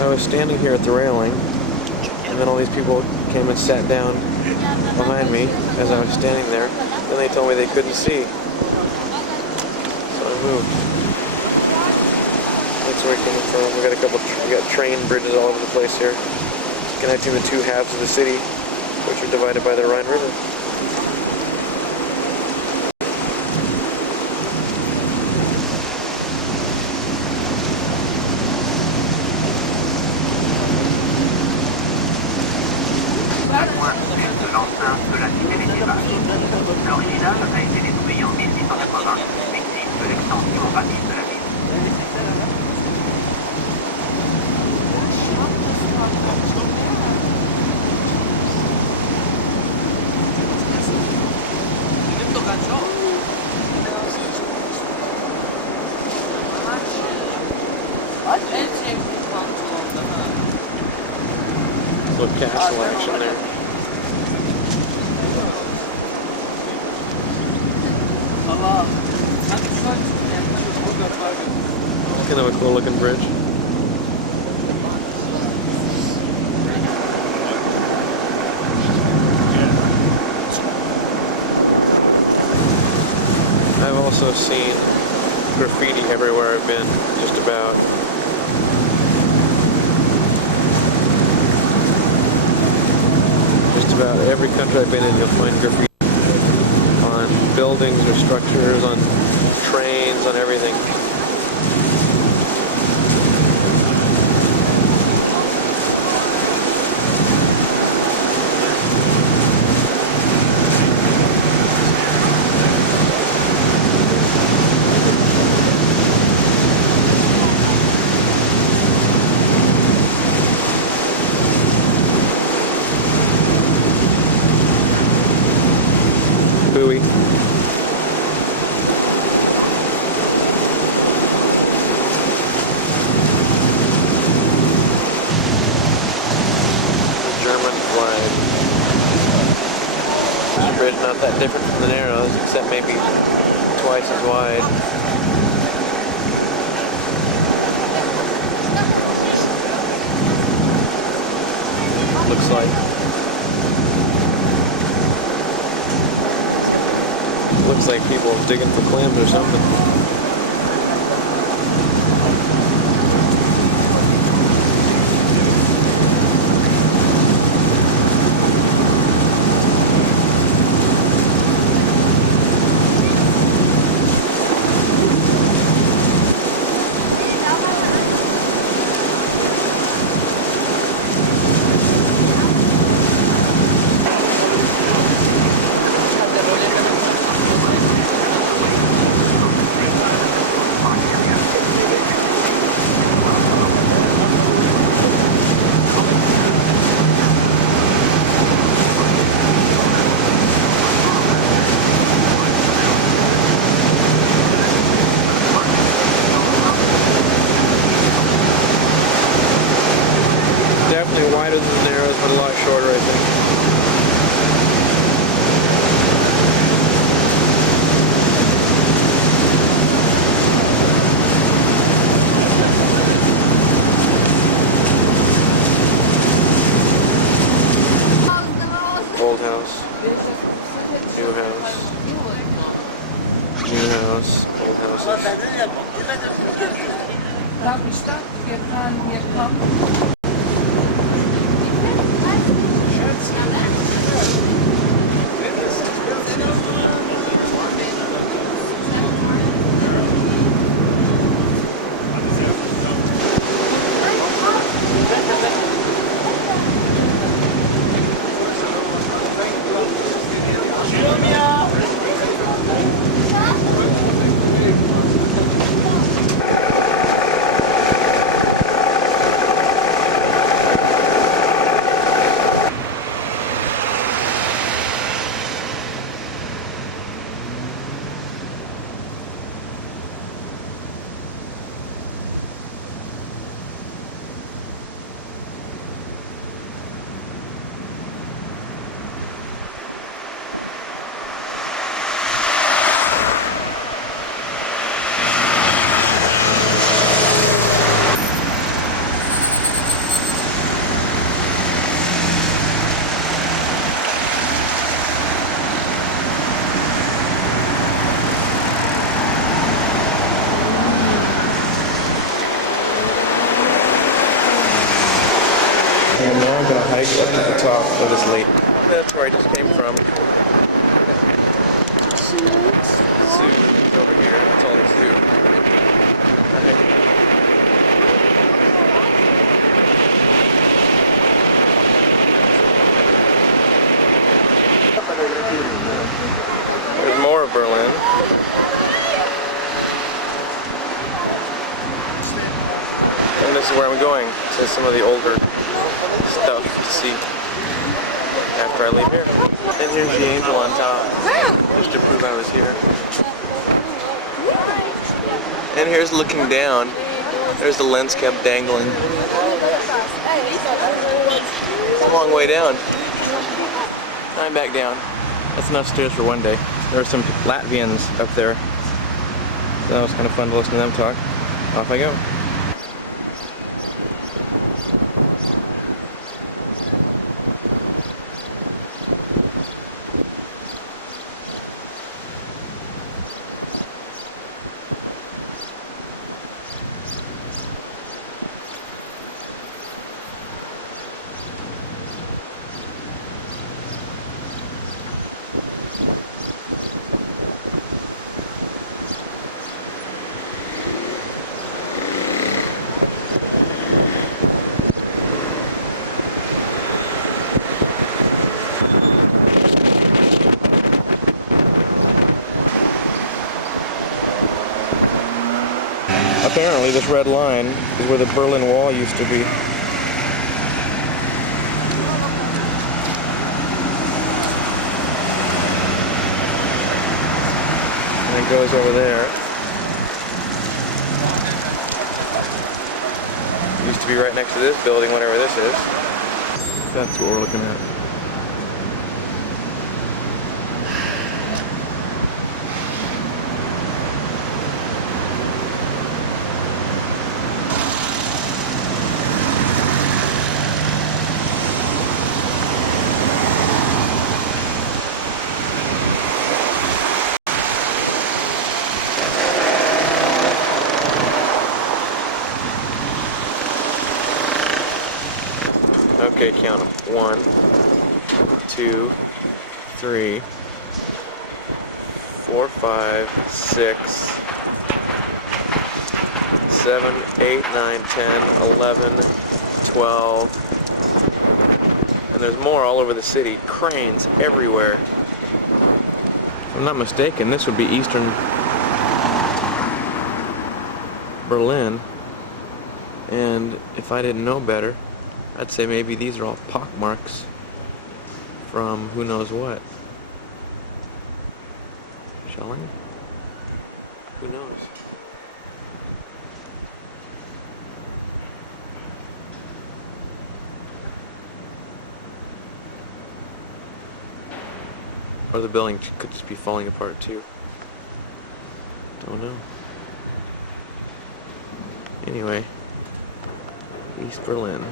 I was standing here at the railing, and then all these people came and sat down behind me as I was standing there. Then they told me they couldn't see, so I moved. That's where we came from. We got train bridges all over the place here, connecting the two halves of the city, which are divided by the Rhine River. L'original a été détruit en 1880, victime de l'extension rapide de la ville. Little castle action there. Kind of a cool looking bridge. I've also seen graffiti everywhere I've been, just about. Just about every country I've been in, you'll find graffiti on buildings or structures, on trains, on everything. Buoy. Bridge not that different from the Narrows, except maybe twice as wide. Looks like people digging for clams or something. Definitely wider than the Narrows, but a lot shorter, I think. house. New house. Old houses. And now I'm gonna hike up to the top of this lake. That's where I just came from. Zoo is over here. That's all the zoo. There's more of Berlin. And this is where I'm going. So some of the older stuff to see after I leave here. And here's the angel on top, just to prove I was here. And here's looking down. There's the lens cap dangling. It's a long way down. I'm back down. That's enough stairs for one day. There were some Latvians up there. So that was kind of fun to listen to them talk. Off I go. Apparently this red line is where the Berlin Wall used to be. And it goes over there. It used to be right next to this building, whatever this is. That's what we're looking at. Okay, count them. 1, 2, 3, 4, 5, 6, 7, 8, 9, 10, 11, 12. And there's more all over the city. Cranes everywhere. If I'm not mistaken, this would be eastern Berlin. And if I didn't know better, I'd say maybe these are all pockmarks from who knows what. Shelling? Who knows? Or the building could just be falling apart too. Don't know. Anyway, East Berlin.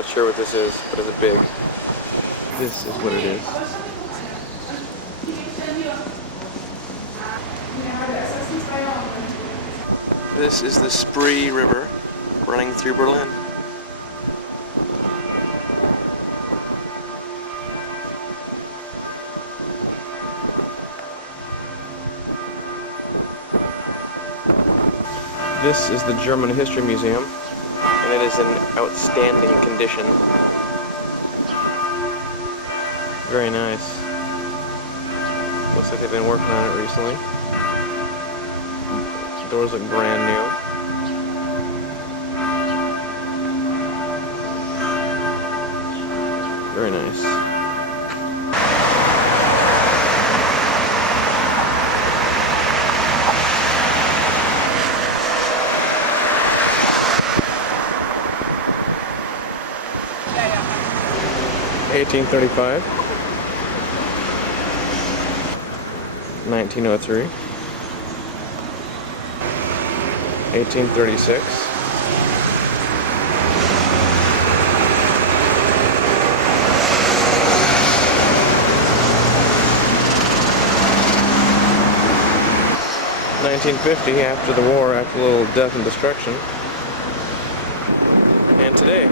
Not sure what this is, but it's big. This is what it is. This is the Spree River running through Berlin. This is the German History Museum, and it is in outstanding condition. Very nice. Looks like they've been working on it recently. The doors look brand new. Very nice. $1835, 1903, 1836, 1950, after the war, after a little death and destruction, and today.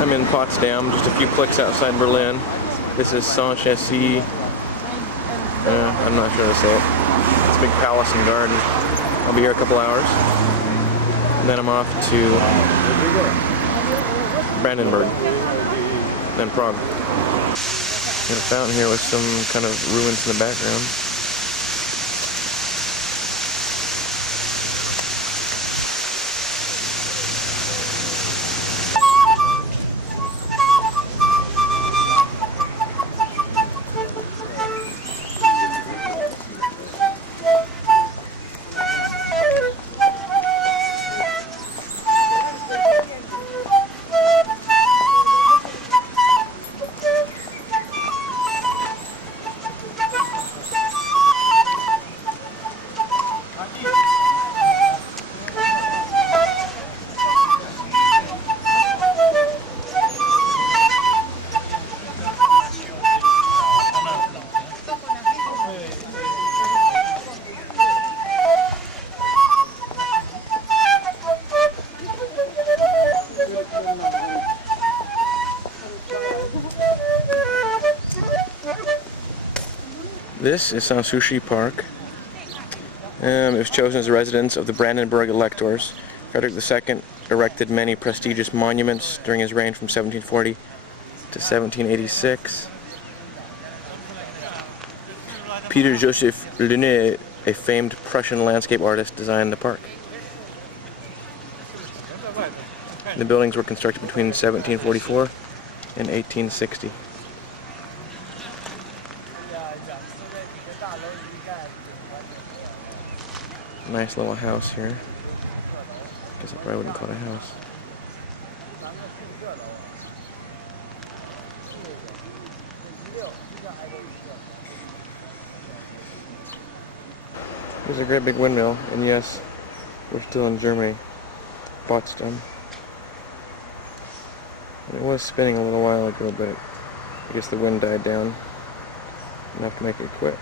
I'm in Potsdam, just a few clicks outside Berlin. This is Saint-Chessy. I'm not sure how to say it. It's a big palace and garden. I'll be here a couple hours. And then I'm off to Brandenburg, then Prague. Got a fountain here with some kind of ruins in the background. This is Sanssouci Park. It was chosen as a residence of the Brandenburg electors. Frederick II erected many prestigious monuments during his reign from 1740 to 1786. Peter Joseph Lune, a famed Prussian landscape artist, designed the park. The buildings were constructed between 1744 and 1860. Nice little house here. Guess I probably wouldn't call it a house. There's a great big windmill, and yes, we're still in Germany, Potsdam. And it was spinning a little while ago, but I guess the wind died down enough to make it quit.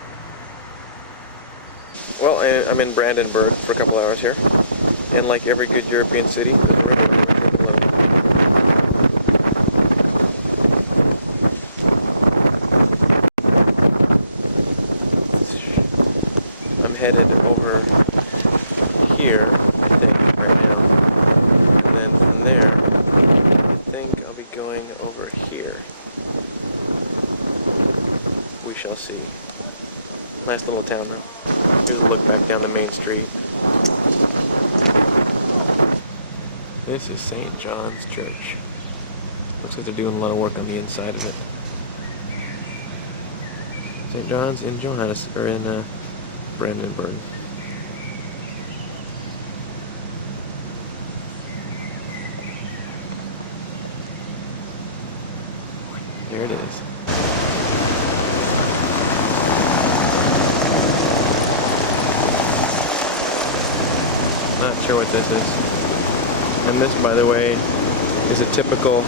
Well, I'm in Brandenburg for a couple hours here, and like every good European city, there's a river running through below. I'm headed over here, I think, right now, and then from there, I think I'll be going over here. We shall see. Nice little town though. Here's a look back down the main street. This is St. John's Church. Looks like they're doing a lot of work on the inside of it. St. John's in Brandenburg. There it is. Not sure what this is. And this, by the way, is a typical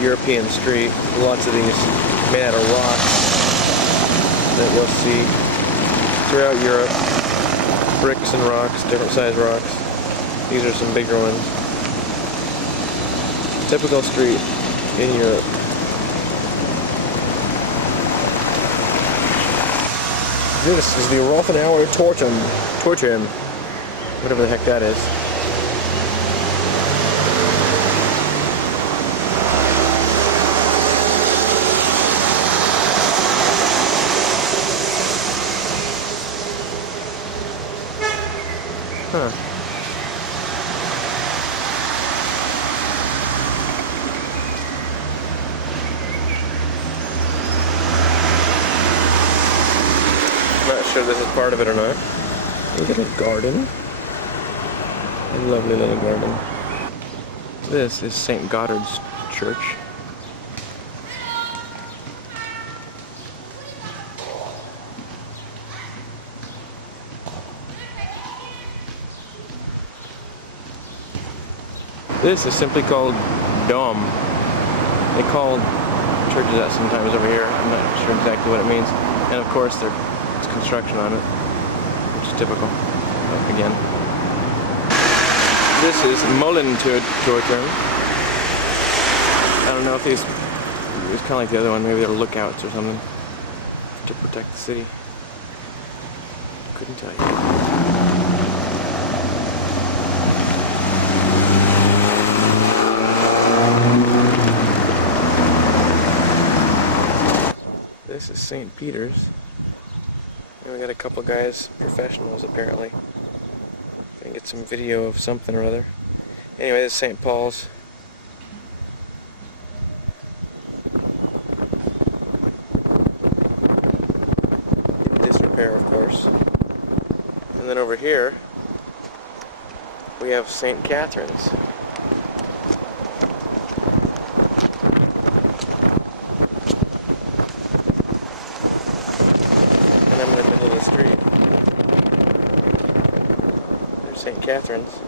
European street. Lots of these made out of rocks that you'll see throughout Europe. Bricks and rocks, different size rocks. These are some bigger ones. Typical street in Europe. This is the Rothenauer Torturm. Whatever the heck that is. Huh. Not sure this is part of it or not. Look at the garden. A lovely little garden. This is St. Goddard's Church. This is simply called Dom. They call churches that sometimes over here. I'm not sure exactly what it means. And of course there's construction on it, which is typical. Again. This is Mollenturm. I don't know if these, it's kind of like the other one, maybe they're lookouts or something to protect the city. Couldn't tell you. This is St. Peter's. And we got a couple guys, professionals apparently. Gonna get some video of something or other. Anyway, this is St. Paul's. In disrepair, of course. And then over here, we have St. Catherine's. And I'm in the middle of the street. There's St. Catherine's.